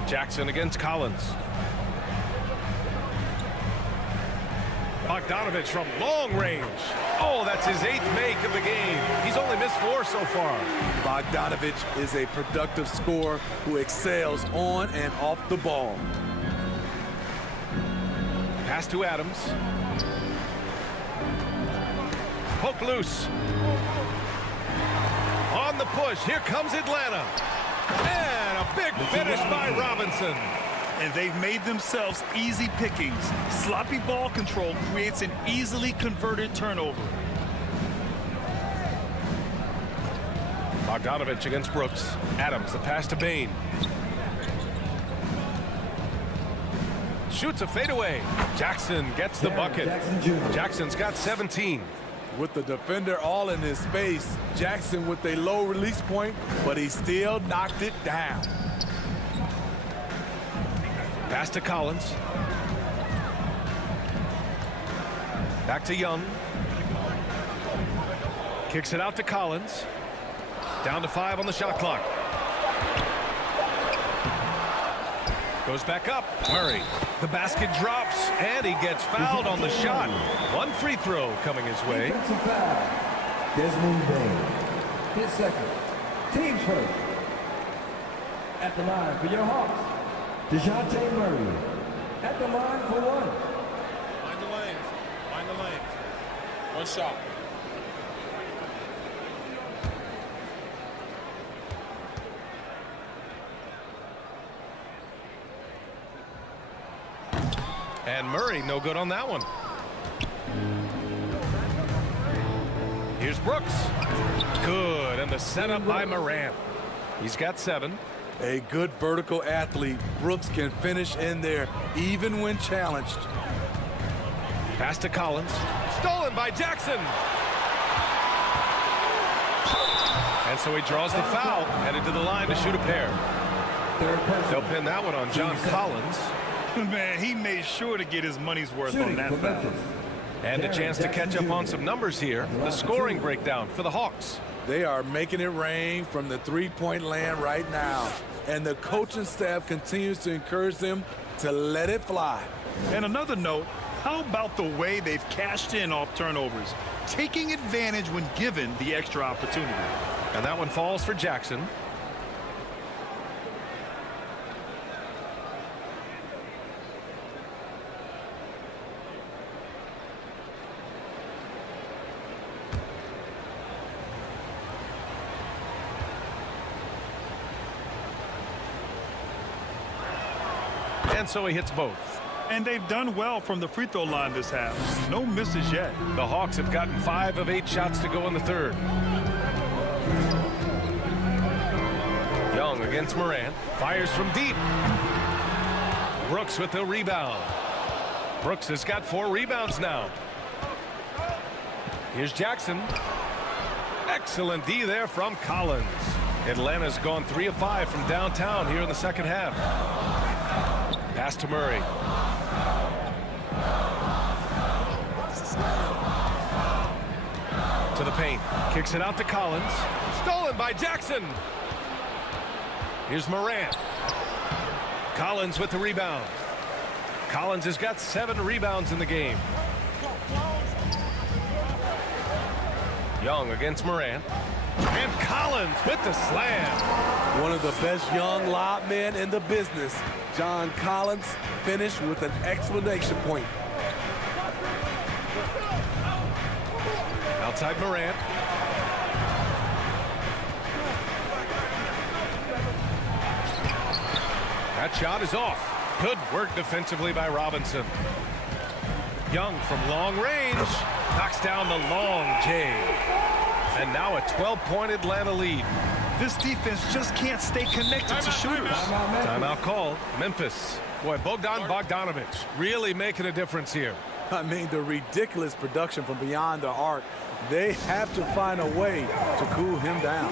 Jackson against Collins. Bogdanovich from long range. Oh, that's his 8th make of the game. He's only missed 4 so far. Bogdanovich is a productive scorer who excels on and off the ball. Pass to Adams. Poke loose. On the push, here comes Atlanta. And a big finish by Robinson. And they've made themselves easy pickings. Sloppy ball control creates an easily converted turnover. Bogdanovich against Brooks. Adams, the pass to Bane. Shoots a fadeaway. Jackson gets the bucket. Jackson's got 17. With the defender all in his face, Jackson with a low release point, but he still knocked it down. Pass to Collins. Back to Young. Kicks it out to Collins. Down to 5 on the shot clock. Goes back up. Murray. The basket drops, and he gets fouled on the shot. 1 free throw coming his way. Defensive foul. Desmond Bane. His 2nd. Team's first. At the line for your Hawks, DeJounte Murray. At the line for 1. Find the lanes. Find the lanes. 1 shot. And Murray, no good on that one. Here's Brooks. Good, and the setup by Morant. He's got 7. A good vertical athlete. Brooks can finish in there, even when challenged. Pass to Collins. Stolen by Jackson. And so he draws the foul, headed to the line to shoot a pair. They'll pin that one on John Collins. Man, he made sure to get his money's worth on that foul. And a chance to catch up on some numbers here. The scoring breakdown for the Hawks. They are making it rain from the three-point land right now. And the coaching staff continues to encourage them to let it fly. And another note, how about the way they've cashed in off turnovers, taking advantage when given the extra opportunity. And that one falls for Jackson. And so he hits both. And they've done well from the free throw line this half. No misses yet. The Hawks have gotten 5 of 8 shots to go in the third. Young against Morant. Fires from deep. Brooks with the rebound. Brooks has got 4 rebounds now. Here's Jackson. Excellent D there from Collins. Atlanta's gone 3 of 5 from downtown here in the second half. Pass to Murray. To the paint. Kicks it out to Collins. Stolen by Jackson. Here's Morant. Collins with the rebound. Collins has got 7 rebounds in the game. Young against Morant. And Collins with the slam. One of the best young lob men in the business. John Collins finished with an exclamation point. Outside Morant. That shot is off. Good work defensively by Robinson. Young from long range knocks down the long J. And now a 12-point Atlanta lead. This defense just can't stay connected to shooters. Timeout call. Memphis. Boy, Bogdanovich really making a difference here. I mean, the ridiculous production from beyond the arc. They have to find a way to cool him down.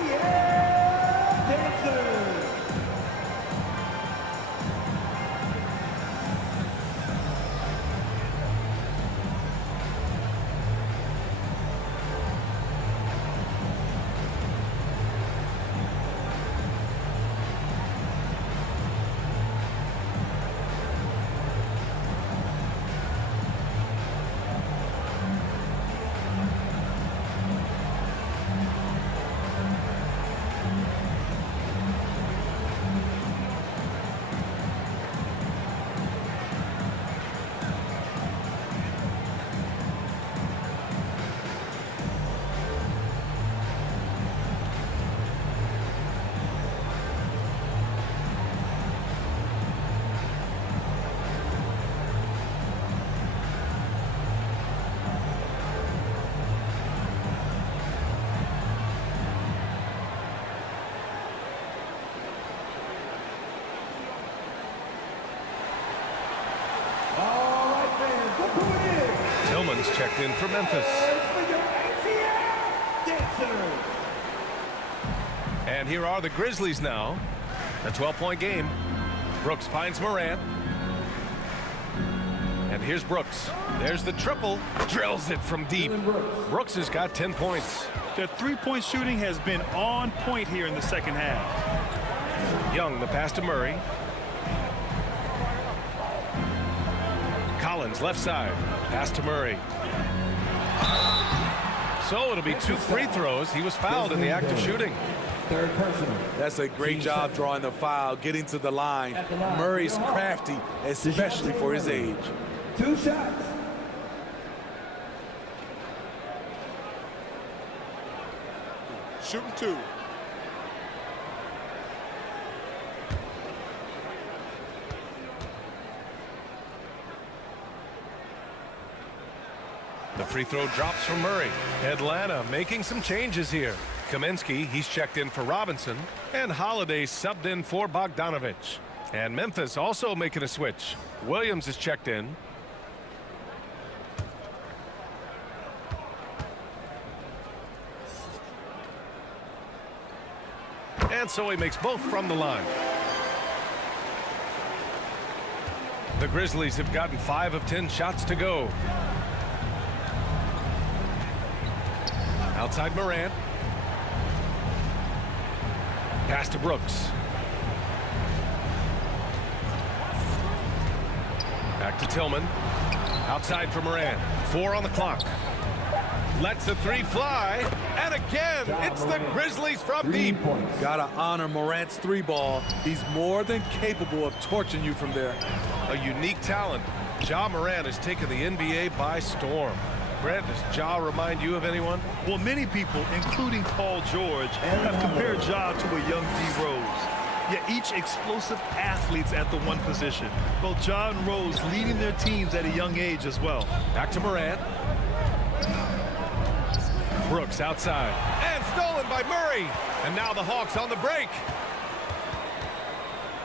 Tillman's checked in for Memphis. And here are the Grizzlies now. A 12-point game. Brooks finds Morant. And here's Brooks. There's the triple. Drills it from deep. Brooks has got 10 points. Their three-point shooting has been on point here in the second half. Young, the pass to Murray. Collins, left side. Pass to Murray. So it'll be 2 free throws. He was fouled in the act of shooting. Third personal. That's a great job drawing the foul, getting to the line. Murray's crafty, especially for his age. 2 shots. Shooting 2. The free throw drops from Murray. Atlanta making some changes here. Kaminsky, he's checked in for Robinson. And Holiday subbed in for Bogdanovich. And Memphis also making a switch. Williams is checked in. And so he makes both from the line. The Grizzlies have gotten 5 of 10 shots to go. Outside Morant. Pass to Brooks. Back to Tillman. Outside for Morant. 4 on the clock. Lets the 3 fly. And again, it's the Grizzlies from deep. Gotta honor Morant's 3 ball. He's more than capable of torching you from there. A unique talent. Ja Morant has taken the NBA by storm. Brent, does Ja remind you of anyone? Well, many people, including Paul George, have compared Ja to a young D. Rose. Yeah, each explosive athletes at the one position. Both John and Rose leading their teams at a young age as well. Back to Morant. Brooks outside. And stolen by Murray. And now the Hawks on the break.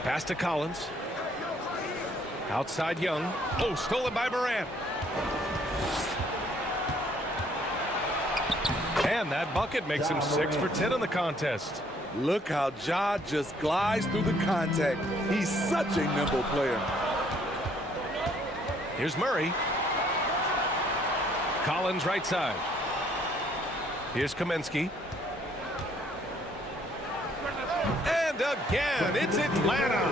Pass to Collins. Outside Young. Oh, stolen by Morant. And that bucket makes him 6 for 10 in the contest. Look how Ja just glides through the contact. He's such a nimble player. Here's Murray. Collins right side. Here's Kaminsky. And again, it's Atlanta.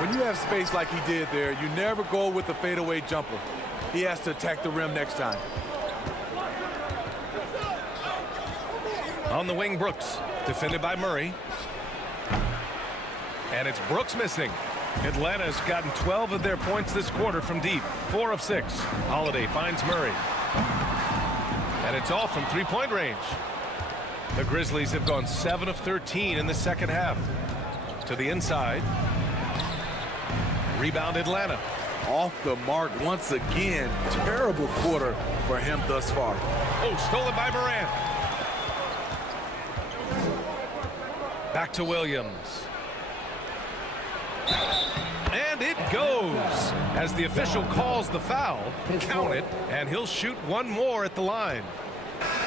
When you have space like he did there, you never go with a fadeaway jumper. He has to attack the rim next time. On the wing, Brooks. Defended by Murray. And it's Brooks missing. Atlanta's gotten 12 of their points this quarter from deep. 4 of 6. Holiday finds Murray. And it's all from three-point range. The Grizzlies have gone 7 of 13 in the second half. To the inside. Rebound Atlanta. Off the mark once again. Terrible quarter for him thus far. Oh, stolen by Morant. Back to Williams. And it goes. As the official calls the foul, count it, and he'll shoot one more at the line.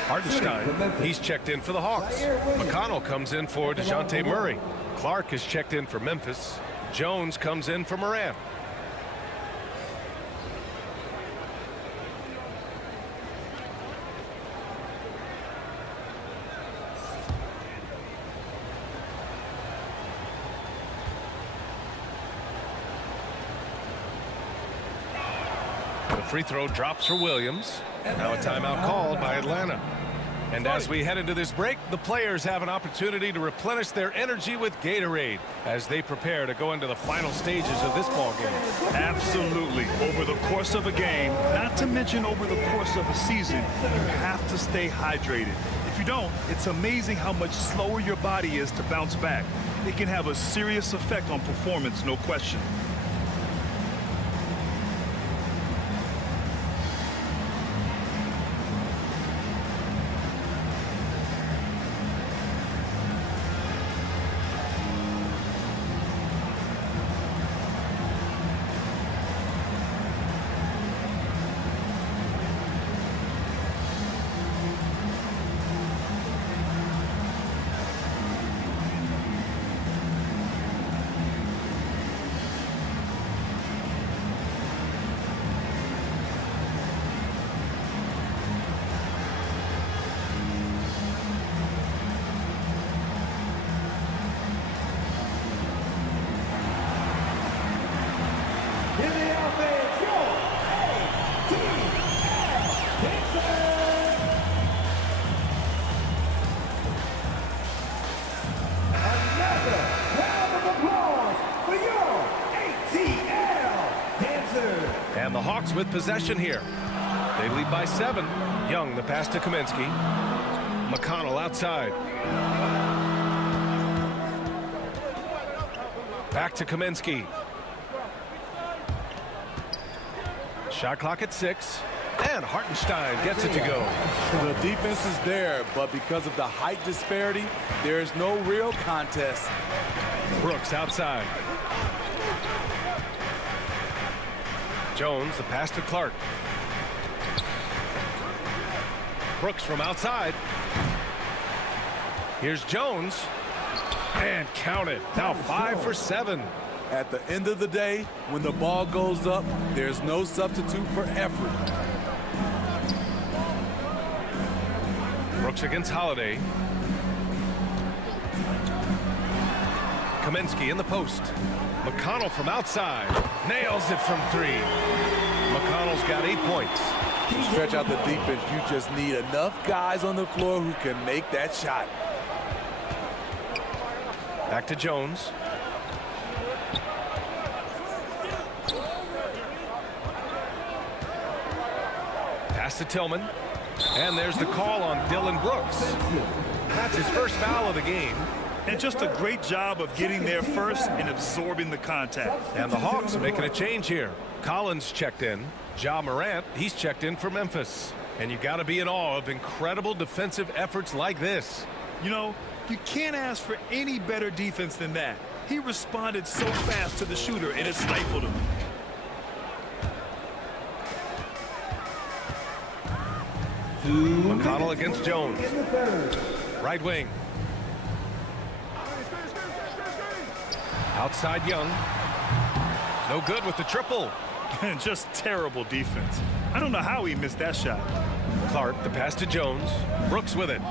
Hartenstein, he's checked in for the Hawks. McConnell comes in for DeJounte Murray. Clark is checked in for Memphis. Jones comes in for Morant. The free throw drops for Williams. Now a timeout called by Atlanta. And as we head into this break, the players have an opportunity to replenish their energy with Gatorade as they prepare to go into the final stages of this ball game. Absolutely. Over the course of a game, not to mention over the course of a season, you have to stay hydrated. If you don't, it's amazing how much slower your body is to bounce back. It can have a serious effect on performance, no question. And the Hawks with possession here. They lead by 7. Young, the pass to Kaminsky. McConnell outside. Back to Kaminsky. Shot clock at 6. And Hartenstein gets it to go. The defense is there, but because of the height disparity, there's no real contest. Brooks outside. Jones, the pass to Clark. Brooks from outside. Here's Jones. And count it. Now 5 for 7. At the end of the day, when the ball goes up, there's no substitute for effort. Brooks against Holiday. Kaminsky in the post. McConnell from outside. Nails it from 3. McConnell's got 8 points. To stretch out the defense, you just need enough guys on the floor who can make that shot. Back to Jones. Pass to Tillman. And there's the call on Dylan Brooks. That's his first foul of the game. And just a great job of getting there first and absorbing the contact. And the Hawks making a change here. Collins checked in. Ja Morant, he's checked in for Memphis. And you got to be in awe of incredible defensive efforts like this. You know, you can't ask for any better defense than that. He responded so fast to the shooter, and it stifled him. McConnell against Jones. Right wing. Outside Young. No good with the triple. Just terrible defense. I don't know how he missed that shot. Clark, the pass to Jones. Brooks with it.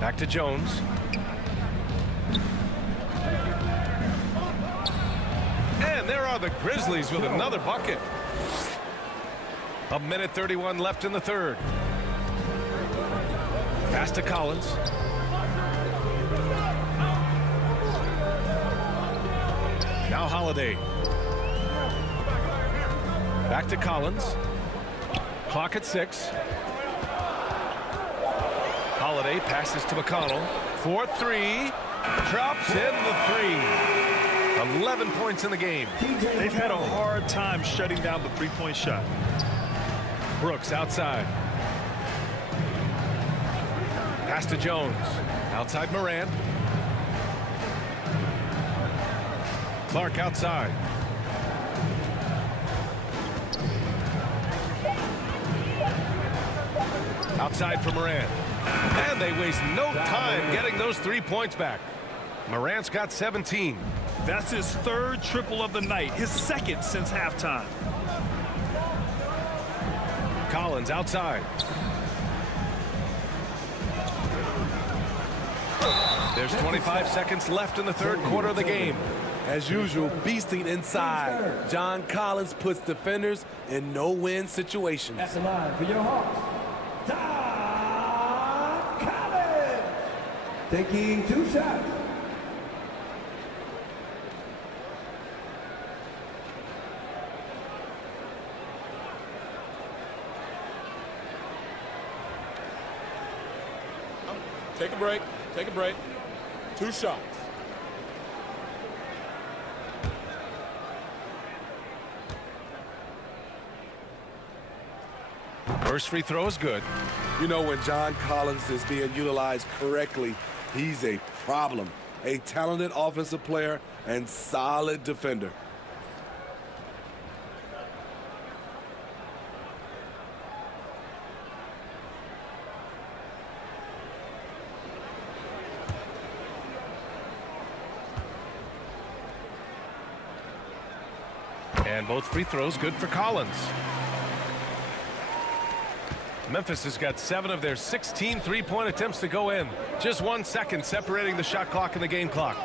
Back to Jones. And there are the Grizzlies with another bucket. A minute 31 left in the third. Pass to Collins. Now Holiday. Back to Collins. Clock at 6. Holiday passes to McConnell. 4-3. Drops in the 3. 11 points in the game. They've had a hard time shutting down the three-point shot. Brooks outside. Pass to Jones. Outside Morant. Clark outside. Outside for Morant. And they waste no time getting those 3 points back. Morant's got 17. That's his third triple of the night, his second since halftime. Collins outside. There's 25 seconds left in the third quarter of the game. As usual, beasting inside. John Collins puts defenders in no-win situations. At the line for your Hawks, John Collins. Taking 2 shots. Take a break. Take a break. 2 shots. First free throw is good. You know, when John Collins is being utilized correctly, he's a problem. A talented offensive player and solid defender. And both free throws good for Collins. Memphis has got 7 of their 16 three-point attempts to go in. Just 1 second separating the shot clock and the game clock.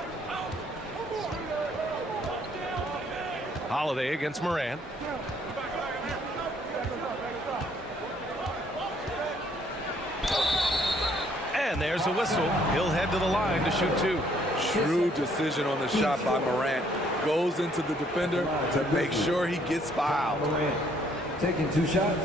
Holiday against Morant. And there's a whistle. He'll head to the line to shoot 2. Shrewd decision on the shot by Morant. Goes into the defender to make sure he gets fouled. Taking 2 shots.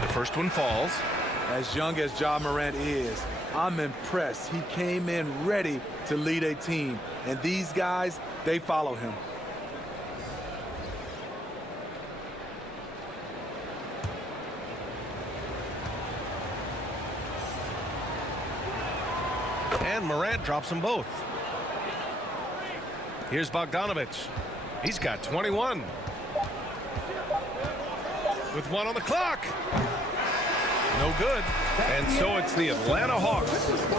The first one falls. As young as Ja Morant is, I'm impressed. He came in ready to lead a team. And these guys, they follow him. And Morant drops them both. Here's Bogdanovich. He's got 21. With 1 on the clock. No good. And so it's the Atlanta Hawks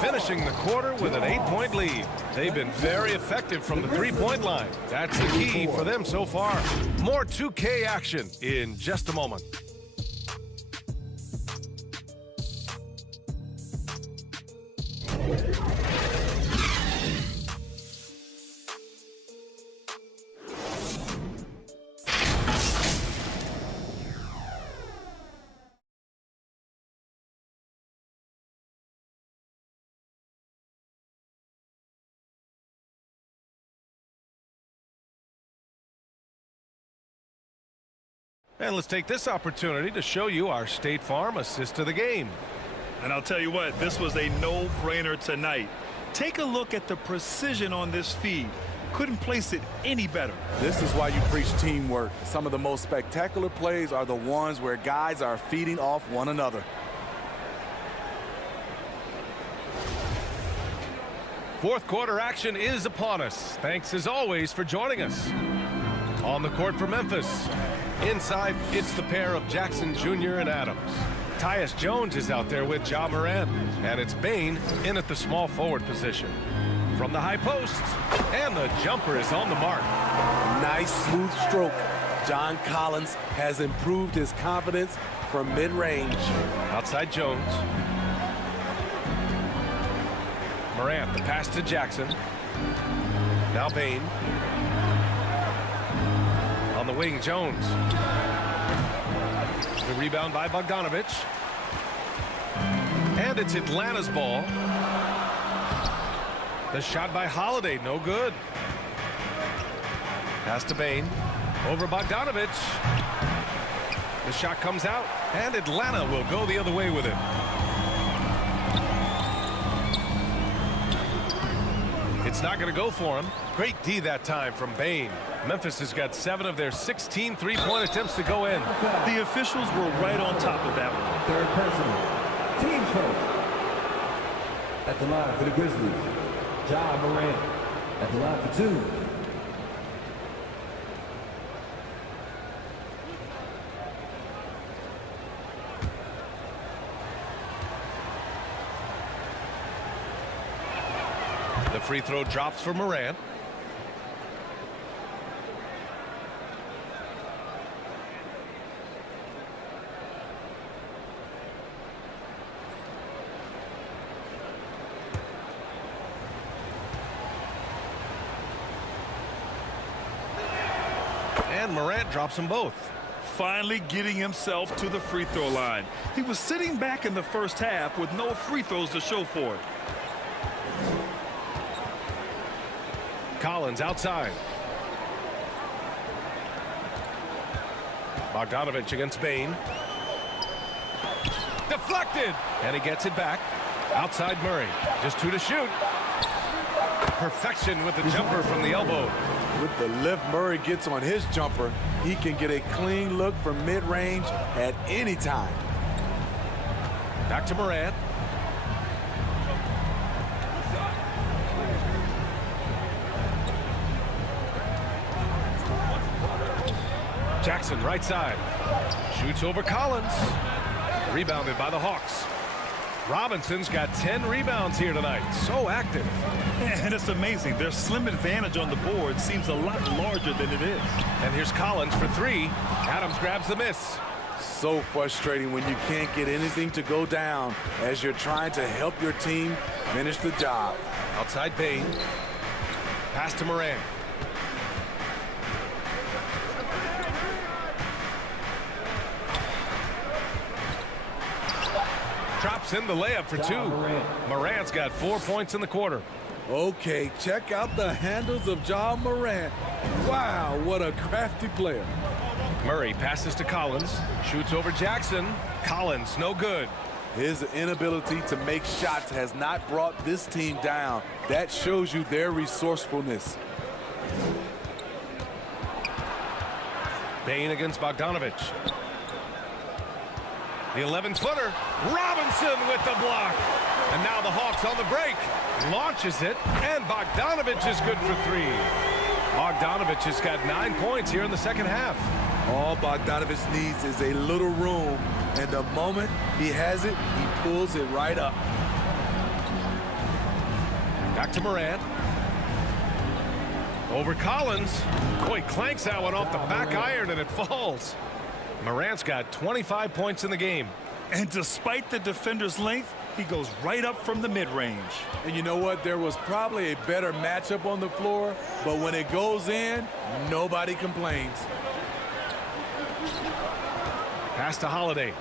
finishing the quarter with an 8-point lead. They've been very effective from the three-point line. That's the key for them so far. More 2K action in just a moment. And let's take this opportunity to show you our State Farm assist of the game. And I'll tell you what, this was a no-brainer tonight. Take a look at the precision on this feed. Couldn't place it any better. This is why you preach teamwork. Some of the most spectacular plays are the ones where guys are feeding off one another. Fourth quarter action is upon us. Thanks as always for joining us. On the court for Memphis. Inside, it's the pair of Jackson Jr. and Adams. Tyus Jones is out there with Ja Morant. And it's Bane in at the small forward position. From the high post. And the jumper is on the mark. Nice smooth stroke. John Collins has improved his confidence from mid-range. Outside Jones. Morant, the pass to Jackson. Now Bane. On the wing, Jones. The rebound by Bogdanovich. And it's Atlanta's ball. The shot by Holiday, no good. Pass to Bane. Over Bogdanovich. The shot comes out, and Atlanta will go the other way with it. It's not going to go for him. Great D that time from Bane. Memphis has got 7 of their 16 three-point attempts to go in. The officials were right on top of that one. Third personal. Team first. At the line for the Grizzlies, Ja Morant. At the line for 2. The free throw drops for Morant. And Morant drops them both. Finally getting himself to the free throw line. He was sitting back in the first half with no free throws to show for it. Collins outside. Bogdanovich against Bane. Deflected. And he gets it back. Outside Murray. Just 2 to shoot. Perfection with the jumper from the elbow. With the lift Murray gets on his jumper, he can get a clean look from mid-range at any time. Back to Morant. Jackson right side. Shoots over Collins. Rebounded by the Hawks. Robinson's got 10 rebounds here tonight. So active. And it's amazing. Their slim advantage on the board seems a lot larger than it is. And here's Collins for 3. Adams grabs the miss. So frustrating when you can't get anything to go down as you're trying to help your team finish the job. Outside Bane. Pass to Morant. Drops in the layup for 2. Morant's got 4 points in the quarter. Okay, check out the handles of Ja Morant. Wow, what a crafty player. Murray passes to Collins. Shoots over Jackson. Collins, no good. His inability to make shots has not brought this team down. That shows you their resourcefulness. Bane against Bogdanovich. The 11-footer. Robinson with the block. And now the Hawks on the break. Launches it. And Bogdanovich is good for 3. Bogdanovich has got 9 points here in the second half. All Bogdanovich needs is a little room. And the moment he has it, he pulls it right up. Back to Morant. Over Collins. Boy, clanks that one off the back iron and it falls. Morant's got 25 points in the game. And despite the defender's length, he goes right up from the mid-range. And you know what? There was probably a better matchup on the floor, but when it goes in, nobody complains. Pass to Holiday.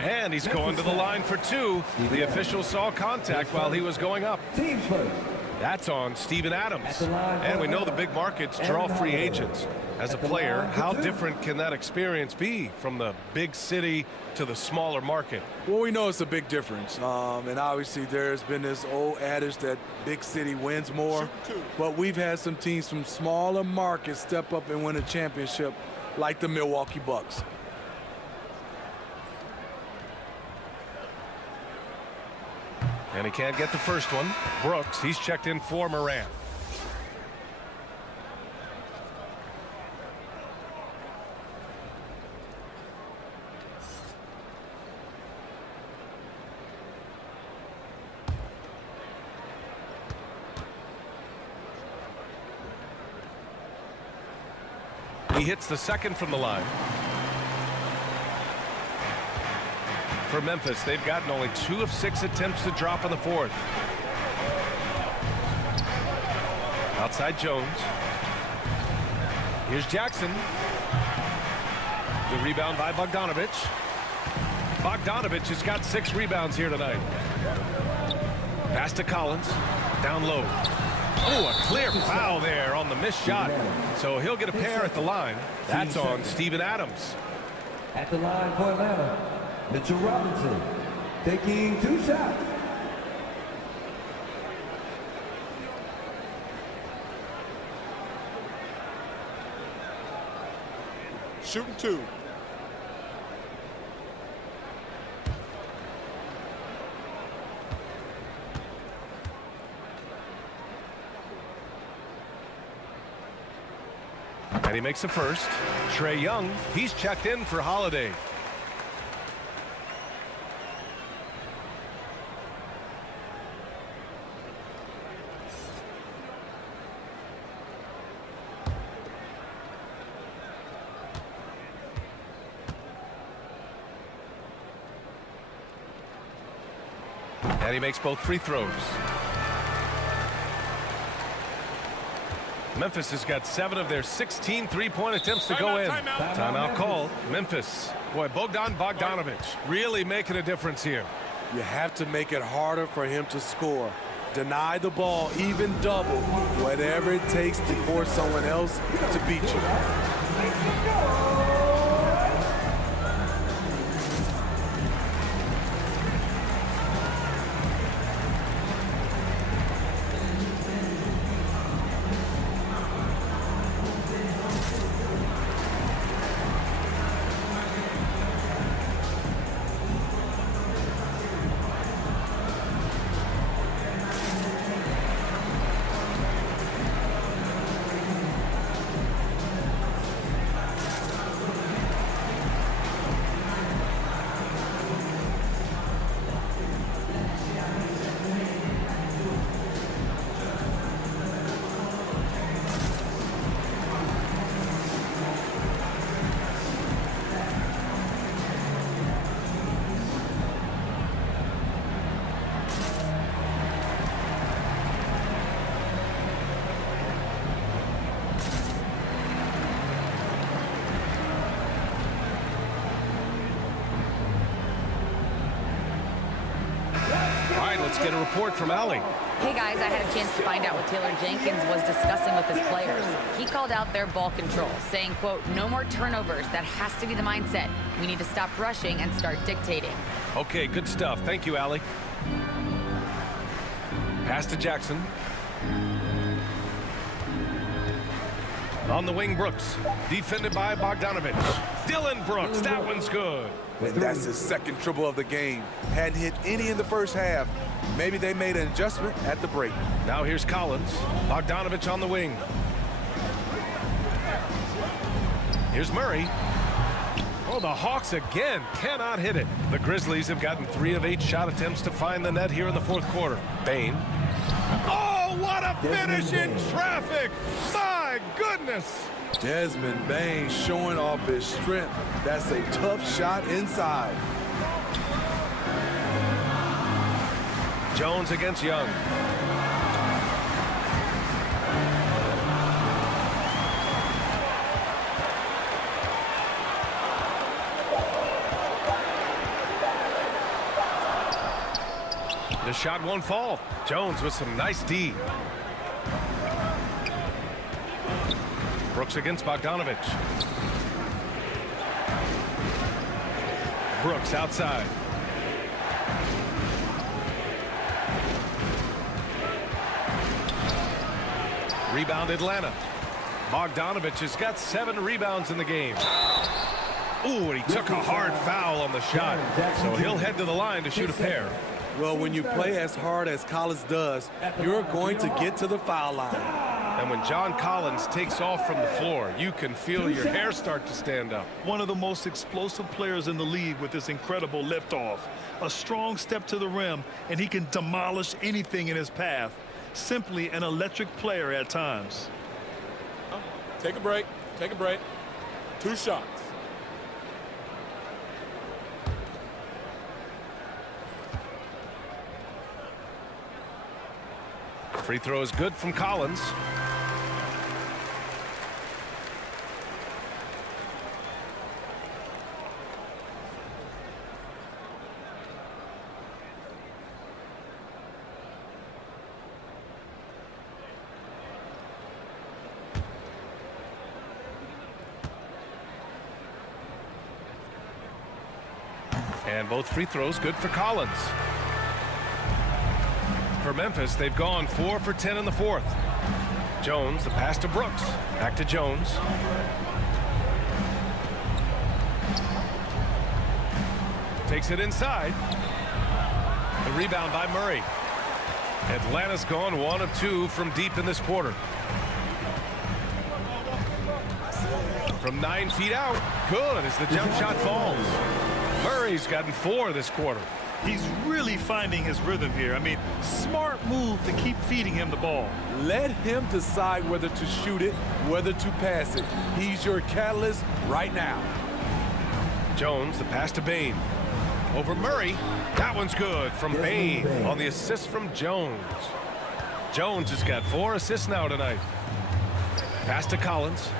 And he's going to the line for 2. The official saw contact while he was going up. Teams first. That's on Steven Adams. At the line And for we know the Atlanta. big markets And draw free Holiday. agents. As a At the player, line for how two. different can that experience be from the big city to the smaller market? Well, we know it's a big difference. And obviously there's been this old adage that big city wins more. But we've had some teams from smaller markets step up and win a championship like the Milwaukee Bucks. And he can't get the first one. Brooks, he's checked in for Morant. He hits the second from the line. For Memphis, they've gotten only 2 of 6 attempts to drop in the fourth. Outside Jones. Here's Jackson. The rebound by Bogdanovich. Bogdanovich has got 6 rebounds here tonight. Pass to Collins. Down low. Oh, a clear foul there on the missed shot. So he'll get a pair at the line. That's on Steven Adams. At the line for Atlanta, Mitchell Robinson, taking 2 shots. Shooting 2. And he makes the first. Trae Young, he's checked in for Holiday. And he makes both free throws. Memphis has got 7 of their 16 three-point attempts to go in. Timeout called. Memphis. Boy, Bogdanovich really making a difference here. You have to make it harder for him to score. Deny the ball, even double, whatever it takes to force someone else to beat you. Let's get a report from Allie. Hey guys, I had a chance to find out what Taylor Jenkins was discussing with his players. He called out their ball control, saying, quote, no more turnovers. That has to be the mindset. We need to stop rushing and start dictating. Okay, good stuff. Thank you, Allie. Pass to Jackson. On the wing, Brooks. Defended by Bogdanovich. Dylan Brooks, that one's good. And that's his second triple of the game. Hadn't hit any in the first half. Maybe they made an adjustment at the break. Now here's Collins. Bogdanovich on the wing. Here's Murray. Oh, the Hawks again cannot hit it. The Grizzlies have gotten 3 of 8 shot attempts to find the net here in the fourth quarter. Bane. Oh, what a finish in traffic! My goodness! Desmond Bane showing off his strength. That's a tough shot inside. Jones against Young. The shot won't fall. Jones with some nice D. Brooks against Bogdanovich. Brooks outside. Rebound Atlanta. Bogdanovich has got 7 rebounds in the game. Ooh, and he took a hard foul on the shot. So he'll head to the line to shoot a pair. Well, when you play as hard as Collins does, you're going to get to the foul line. And when John Collins takes off from the floor, you can feel your hair start to stand up. One of the most explosive players in the league with this incredible liftoff. A strong step to the rim, and he can demolish anything in his path. Simply an electric player at times. Take a break. Take a break. 2 shots. Free throw is good from Collins. And both free throws good for Collins. For Memphis, they've gone 4 for 10 in the fourth. Jones, the pass to Brooks. Back to Jones. Takes it inside. The rebound by Murray. Atlanta's gone 1 of 2 from deep in this quarter. From 9 feet out. Good as the jump shot falls. Murray's gotten 4 this quarter. He's really finding his rhythm here. I mean, smart move to keep feeding him the ball. Let him decide whether to shoot it, whether to pass it. He's your catalyst right now. Jones, the pass to Bane. Over Murray. That one's good from Bane on the assist from Jones. Jones has got 4 assists now tonight. Pass to Collins.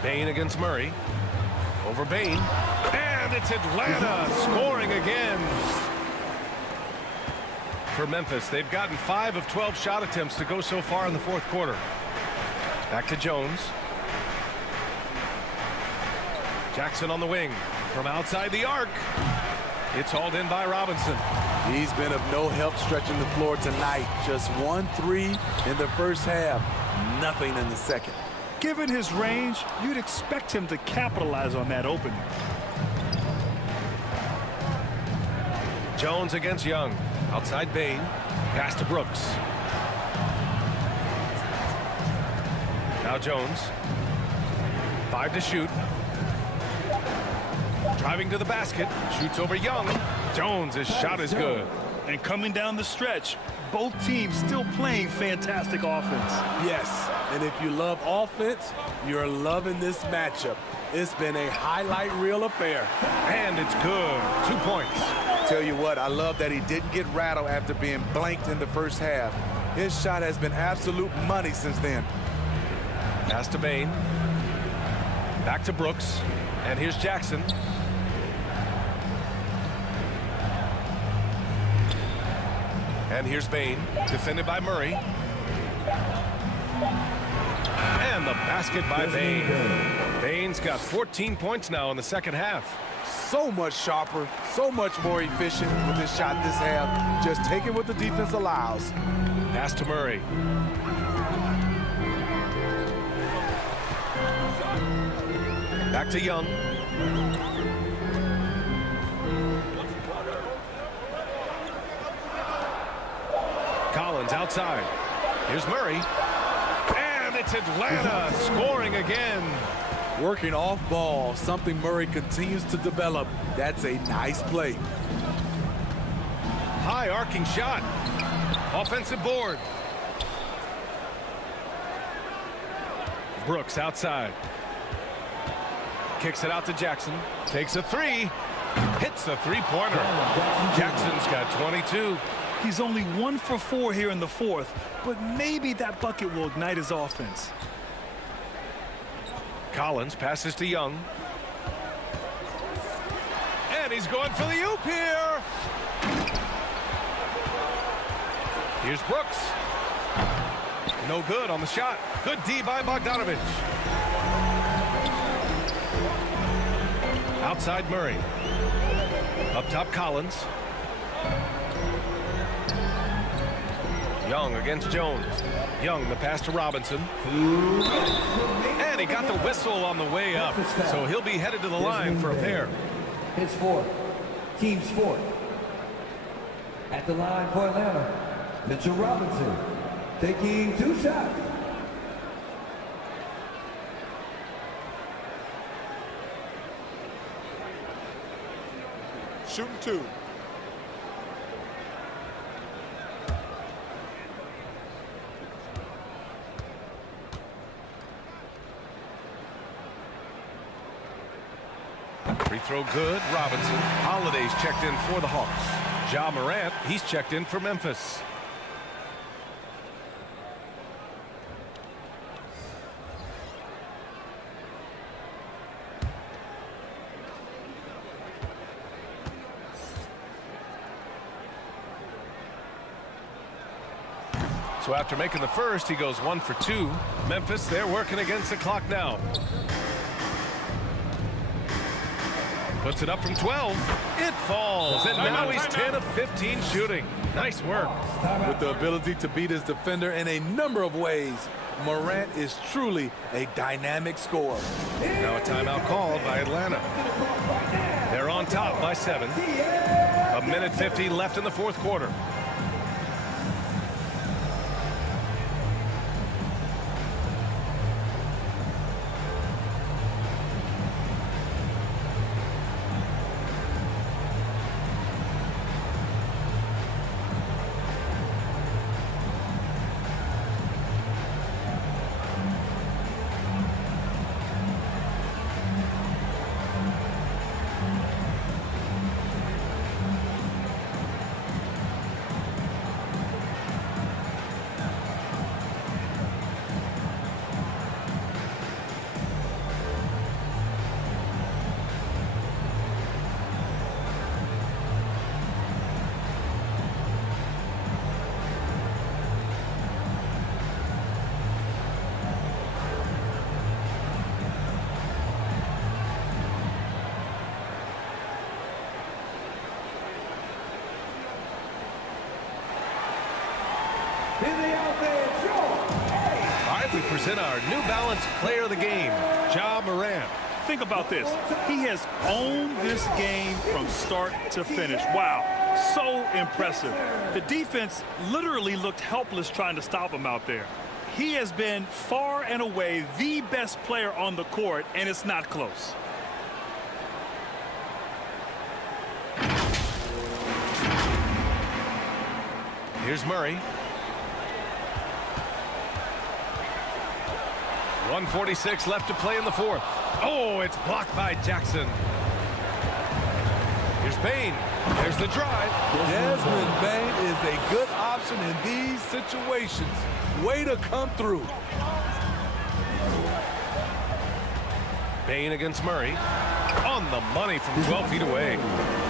Bane against Murray. Over Bane. And it's Atlanta scoring again. For Memphis, they've gotten 5 of 12 shot attempts to go so far in the fourth quarter. Back to Jones. Jackson on the wing. From outside the arc. It's hauled in by Robinson. He's been of no help stretching the floor tonight. Just 1 3 in the first half. Nothing in the second. Given his range, you'd expect him to capitalize on that opening. Jones against Young. Outside Bane. Pass to Brooks. Now Jones. 5 to shoot. Driving to the basket. Shoots over Young. Jones' shot is good. And coming down the stretch, both teams still playing fantastic offense. Yes, and if you love offense, you're loving this matchup. It's been a highlight reel affair. And it's good. 2 points. Tell you what, I love that he didn't get rattled after being blanked in the first half. His shot has been absolute money since then. Pass to Bane. Back to Brooks. And here's Jackson. And here's Bane, defended by Murray. And the basket by Bane. Bane's got 14 points now in the second half. So much sharper, so much more efficient with his shot this half. Just take it what the defense allows. Pass to Murray. Back to Young. Collins outside. Here's Murray. And it's Atlanta scoring again. Working off ball, something Murray continues to develop. That's a nice play. High arcing shot. Offensive board. Brooks outside. Kicks it out to Jackson. Takes a 3. Hits the 3-pointer. Jackson's got 22. He's only 1 for 4 here in the fourth, but maybe that bucket will ignite his offense. Collins passes to Young. And he's going for the oop here. Here's Brooks. No good on the shot. Good D by Bogdanovich. Outside Murray. Up top Collins. Young against Jones. Young, the pass to Robinson. And he got the whistle on the way up. So he'll be headed to the line for a pair. His fourth. Team's fourth. At the line for Atlanta, Mitchell Robinson, taking 2 shots. Shooting 2. Free throw good. Robinson. Holiday's checked in for the Hawks. Ja Morant, he's checked in for Memphis. So after making the first, he goes 1 for 2. Memphis, they're working against the clock now. Puts it up from 12. It falls, and now he's 10 of 15 shooting. Nice work. With the ability to beat his defender in a number of ways, Morant is truly a dynamic scorer. Now a timeout called by Atlanta. They're on top by 7. A minute 50 left in the fourth quarter. All right, we present our New Balance Player of the Game, Ja Morant. Think about this. He has owned this game from start to finish. Wow, so impressive. The defense literally looked helpless trying to stop him out there. He has been far and away the best player on the court, and it's not close. Here's Murray. 1:46 left to play in the fourth. Oh, it's blocked by Jackson. Here's Bane. There's the drive. Desmond Bane is a good option in these situations. Way to come through. Bane against Murray. On the money from 12 feet away.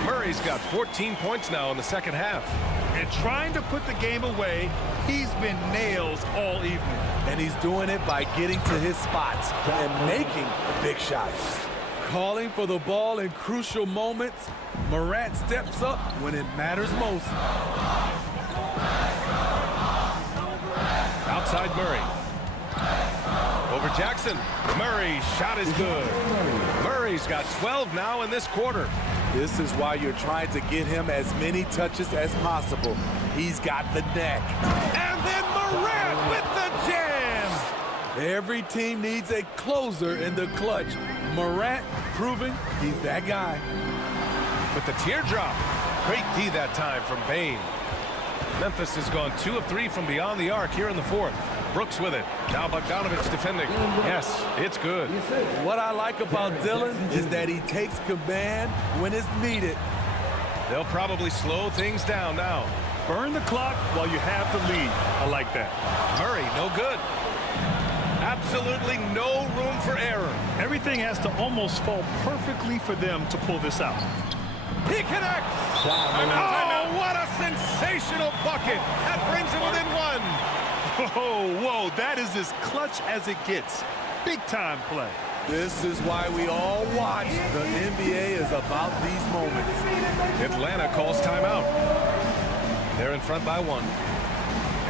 Murray's got 14 points now in the second half. And trying to put the game away, he's been nails all evening. And he's doing it by getting to his spots and making big shots. Calling for the ball in crucial moments. Morant steps up when it matters most. Outside Murray. Over Jackson. Murray's shot is good. Murray's got 12 now in this quarter. This is why you're trying to get him as many touches as possible. He's got the neck. And then Morant with the jam. Every team needs a closer in the clutch. Morant proving he's that guy. With the teardrop. Great D that time from Bane. Memphis has gone 2 of 3 from beyond the arc here in the fourth. Brooks with it. Now Bogdanovich defending. Yes, it's good. What I like about Dillon is that he takes command when it's needed. They'll probably slow things down now. Burn the clock while you have the lead. I like that. Murray, no good. Absolutely no room for error. Everything has to almost fall perfectly for them to pull this out. He connects. Oh, what a sensational bucket. That brings him within one. Whoa, that is as clutch as it gets. Big time play. This is why we all watch. The NBA is about these moments. Atlanta calls timeout. They're in front by 1.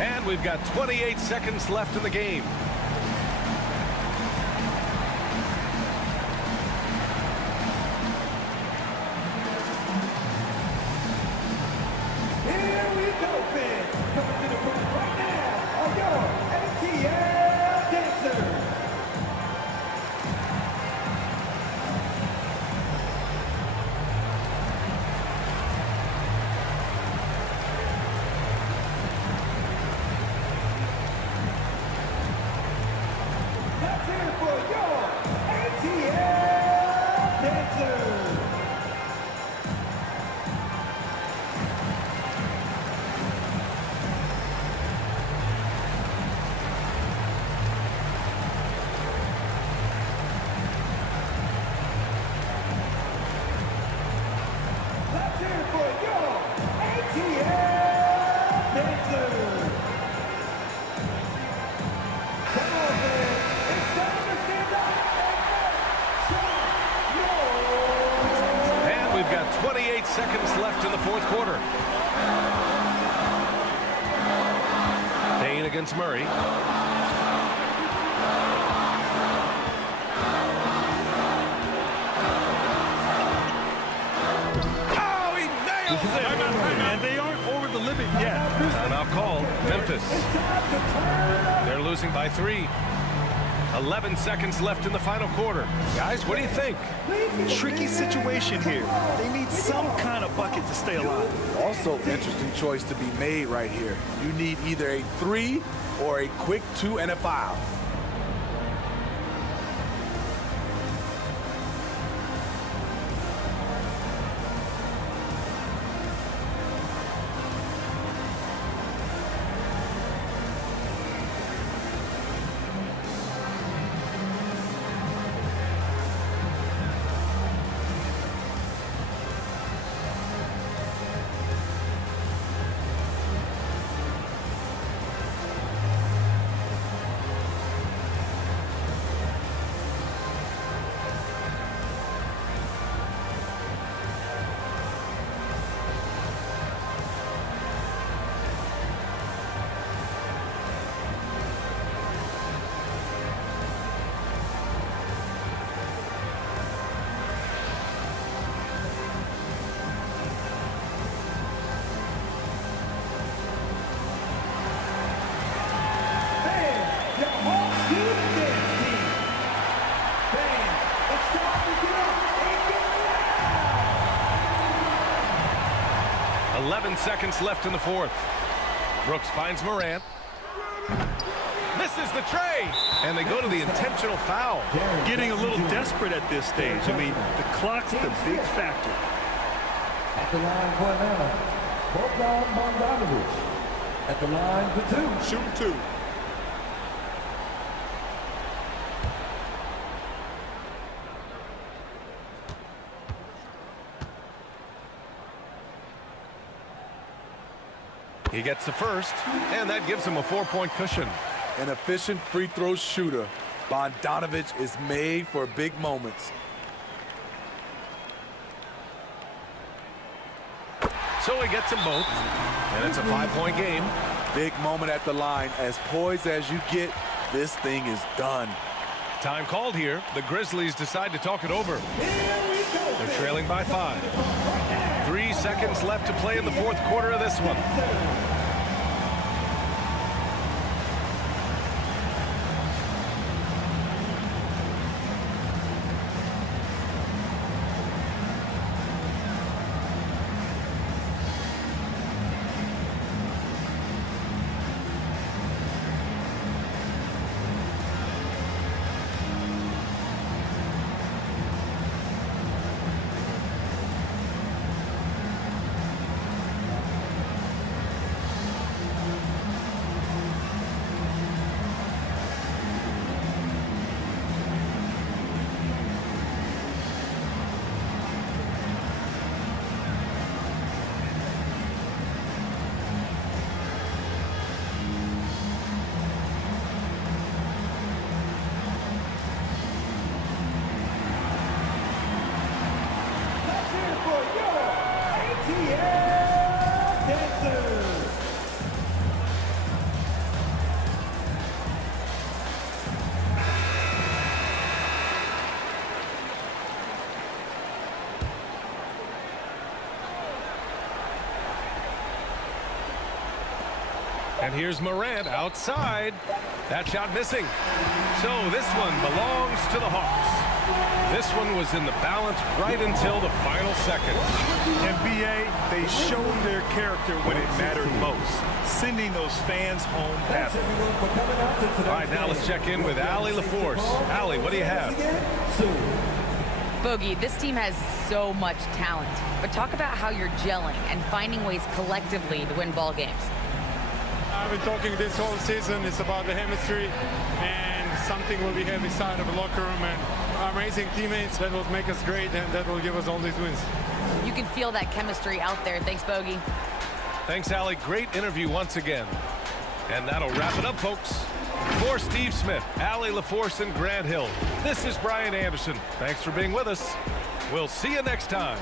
And we've got 28 seconds left in the game. Here we go, fans. Coming to the front right now are your ATL dancers. Let's hear it for your ATL dancers. Let's hear it for your ATL dancers. Come on, man. It's time to stand up and make some noise. And we've got 28 seconds left in the fourth quarter. Payne against Murray. Oh, he nails it! And they aren't over the limit yet. Timeout called. Memphis. It's time to turn up. They're losing by 3. 11 seconds left in the final quarter. Guys, what do you think? Tricky situation here. They need some kind of bucket to stay alive. Also, interesting choice to be made right here. You need either a 3 or a quick 2 and a foul. Fans, your whole student dance team. Fans, it's time to get up and get loud. 11 seconds left in the fourth. Brooks finds Morant. Misses the tray. And they go to the intentional foul. Getting a little desperate at this stage. I mean, the clock's the big factor. At the line for Atlanta, Bogdanovich. At the line for 2. Shooting 2. He gets the first, and that gives him a 4-point cushion. An efficient free throw shooter. Bogdanovich is made for big moments. So he gets them both, and it's a 5-point game. Big moment at the line. As poised as you get, this thing is done. Time called here. The Grizzlies decide to talk it over. They're trailing by 5. 3 seconds left to play in the fourth quarter of this one. And here's Morant outside. That shot missing. So this one belongs to the Hawks. This one was in the balance right until the final second. And BA, they showed their character when it mattered most, sending those fans home happy. All right, now let's check in with Allie LaForce. Allie, what do you have? Bogey, this team has so much talent, but talk about how you're gelling and finding ways collectively to win ball games. I've been talking this whole season. It's about the chemistry and something will be have inside of the locker room and amazing teammates that will make us great and that will give us all these wins. You can feel that chemistry out there. Thanks, Bogey. Thanks, Allie. Great interview once again. And that'll wrap it up, folks. For Steve Smith, Allie LaForce, and Grant Hill, this is Brian Anderson. Thanks for being with us. We'll see you next time.